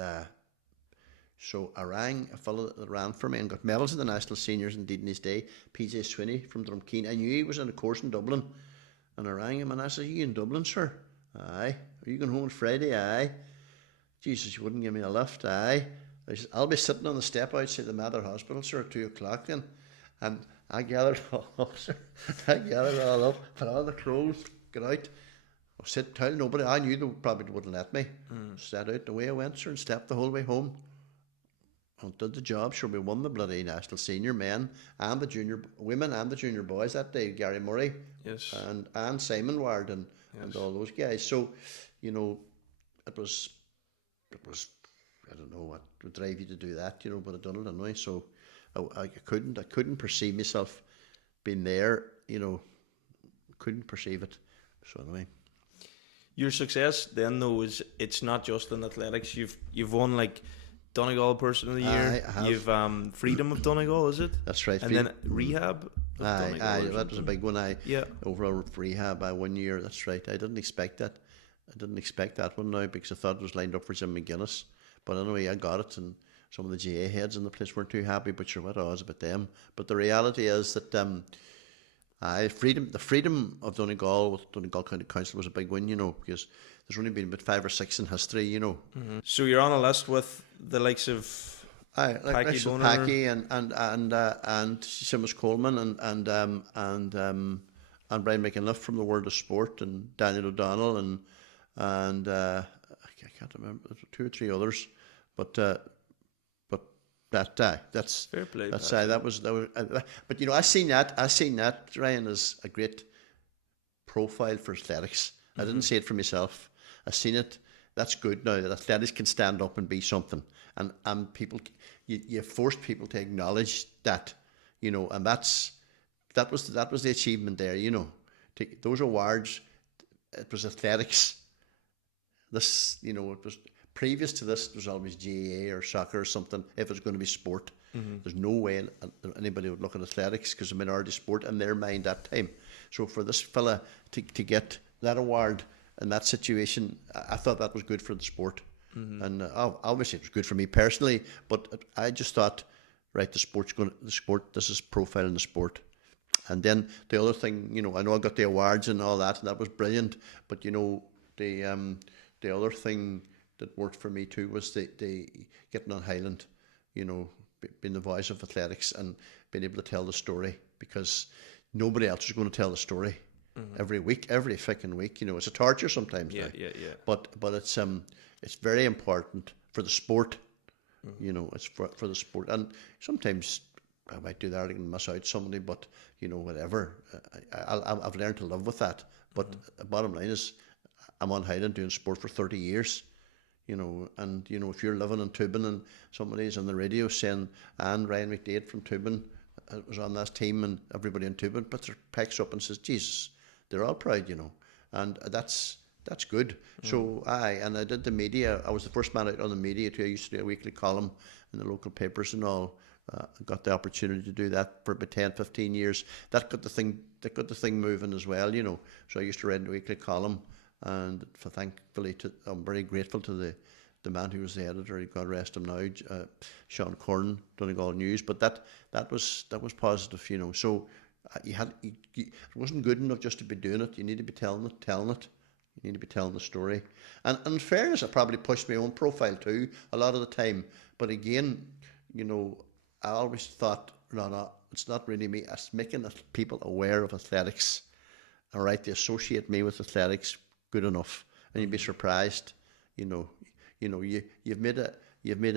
so I rang a fellow that ran for me and got medals in the national seniors indeed in his day, PJ Swinney from Drumkeen. I knew he was in a course in Dublin. And I rang him and I said, "Are you in Dublin, sir?" "Aye." "Are you going home on Friday?" "Aye." "Jesus, you wouldn't give me a lift?" "Aye." I said, "I'll be sitting on the step outside the Mather Hospital, sir, at 2 o'clock then." And I gathered all up, sir. I gathered all up, put on the clothes, get out. I said, tell nobody. I knew they probably wouldn't let me. Sat out the way I went, sir, and stepped the whole way home. And did the job. Sure, we won the bloody national senior men and the junior women and the junior boys that day. Gary Murray, Yes. and Simon Ward and all those guys. So, it was I don't know what would drive you to do that, but I done it anyway. So I couldn't perceive myself being there. Couldn't perceive it. So anyway. Your success then, though, is it's not just in athletics. You've won like Donegal Person of the Year. I have. You've Freedom of Donegal, is it? That's right. And then Rehab of Donegal. That was a big one. Yeah. Overall rehab by 1 year. That's right. I didn't expect that. I didn't expect that one now because I thought it was lined up for Jim McGuinness. But anyway, I got it, and some of the GA heads in the place weren't too happy. But sure, what was about them? But the reality is that the freedom of Donegal with Donegal County Council was a big win, because there's only been about 5 or 6 in history, Mm-hmm. So you're on a list with the likes of Packy Boner, Packy and Seamus Coleman and Brian McInniff from the world of sport, and Daniel O'Donnell and I can't remember, 2 or 3 others, but that's fair play. That's that was but I seen that Ryan as a great profile for athletics. I didn't see it for myself. I seen it. That's good now that athletics can stand up and be something, and people, you forced people to acknowledge that, and that was the achievement there. Those awards. It was athletics. This, it was previous to this. It was always GAA or soccer or something. If it's going to be sport, there's no way anybody would look at athletics because a minority sport in their mind that time. So for this fella to get that award in that situation, I thought that was good for the sport. And obviously it was good for me personally, but I just thought, right, the sport, this is profiling the sport. And then the other thing, I know I got the awards and all that, and that was brilliant. But the other thing that worked for me too was the getting on Highland, being the voice of athletics and being able to tell the story, because nobody else is going to tell the story every week, every fucking week. It's a torture sometimes. Yeah. But it's very important for the sport. It's for the sport, and sometimes I might do that and miss out somebody, but whatever. I've learned to live with that. But the bottom line is, I'm on Highland doing sport for 30 years, and if you're living in Tubin and somebody's on the radio saying, and Ryan McDade from Tubin was on that team, and everybody in Tubin puts their pecs up and says, Jesus, they're all proud, and that's good. So I did the media. I was the first man out on the media too. I used to do a weekly column in the local papers and all. I got the opportunity to do that for about 10, 15 years. That got the thing moving as well, So I used to write a weekly column, and thankfully, I'm very grateful to the man who was the editor. God rest him now, Sean Corn, Donegal News. But that was positive, So it wasn't good enough just to be doing it. You need to be telling it. You need to be telling the story. And in fairness, I probably pushed my own profile too a lot of the time. But again, I always thought, no, it's not really me. It's making people aware of athletics. All right, they associate me with athletics, good enough. And you'd be surprised, you've made a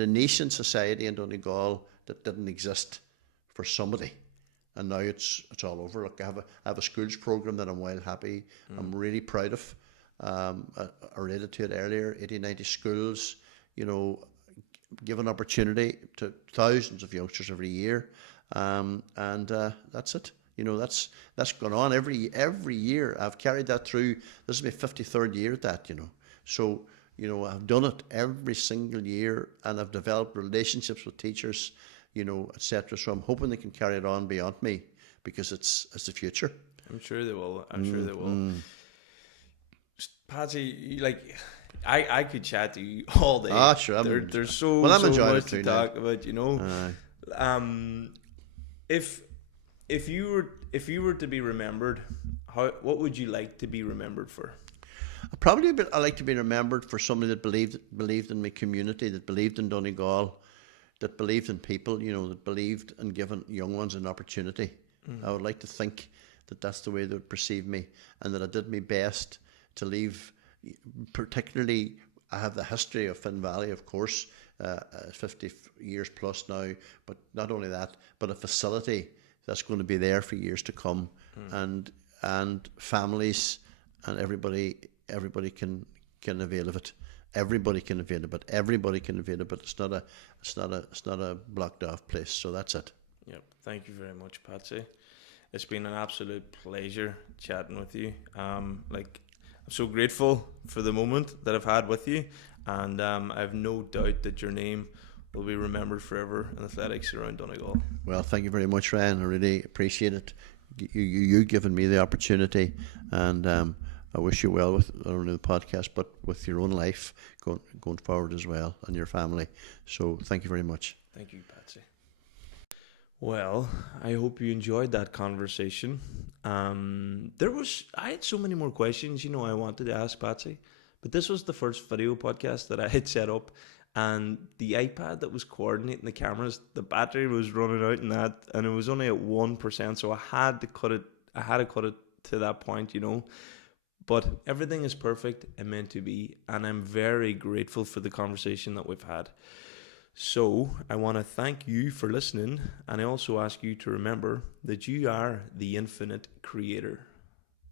niche in society in Donegal that didn't exist for somebody. and now it's all over. Look, I have a schools program that I'm well happy. I'm really proud of. I related to it earlier. 80, 90 schools, you know, give an opportunity to thousands of youngsters every year, and that's it. You know, that's gone on every year. I've carried that through. This is my 53rd year at that. You know, so you know I've done it every single year, and I've developed relationships with teachers, you know, etc. So I'm hoping they can carry it on beyond me, because it's the future. I'm sure they will. I'm sure they will. Patsy, like, I could chat to you all day. Ah, sure. There's Well, I'm so enjoying much it to too talk about, you know. Aye. If you were to be remembered, what would you like to be remembered for? I like to be remembered for somebody that believed in my community, that believed in Donegal, that believed in people, you know, that believed in giving young ones an opportunity. I would like to think that that's the way they would perceive me, and that I did my best to leave. Particularly, I have the history of Finn Valley, of course, 50 years plus now, but not only that, but a facility that's going to be there for years to come, and families and everybody can avail of it. Everybody can avail of it. Everybody can avail of it. It's not a blocked off place. So that's it. Yep. Thank you very much, Patsy. It's been an absolute pleasure chatting with you. I'm so grateful for the moment that I've had with you, and I have no doubt that your name will be remembered forever in athletics around Donegal. Well, thank you very much, Ryan. I really appreciate it. You giving me the opportunity, and I wish you well with not only the podcast, but with your own life going forward as well, and your family. So thank you very much. Thank you, Patsy. Well, I hope you enjoyed that conversation. I had so many more questions, you know, I wanted to ask Patsy, but this was the first video podcast that I had set up, and the iPad that was coordinating the cameras, the battery was running out in that, and it was only at 1%, so I had to cut it to that point, you know. But everything is perfect and meant to be, and I'm very grateful for the conversation that we've had. So I want to thank you for listening, and I also ask you to remember that you are the infinite creator.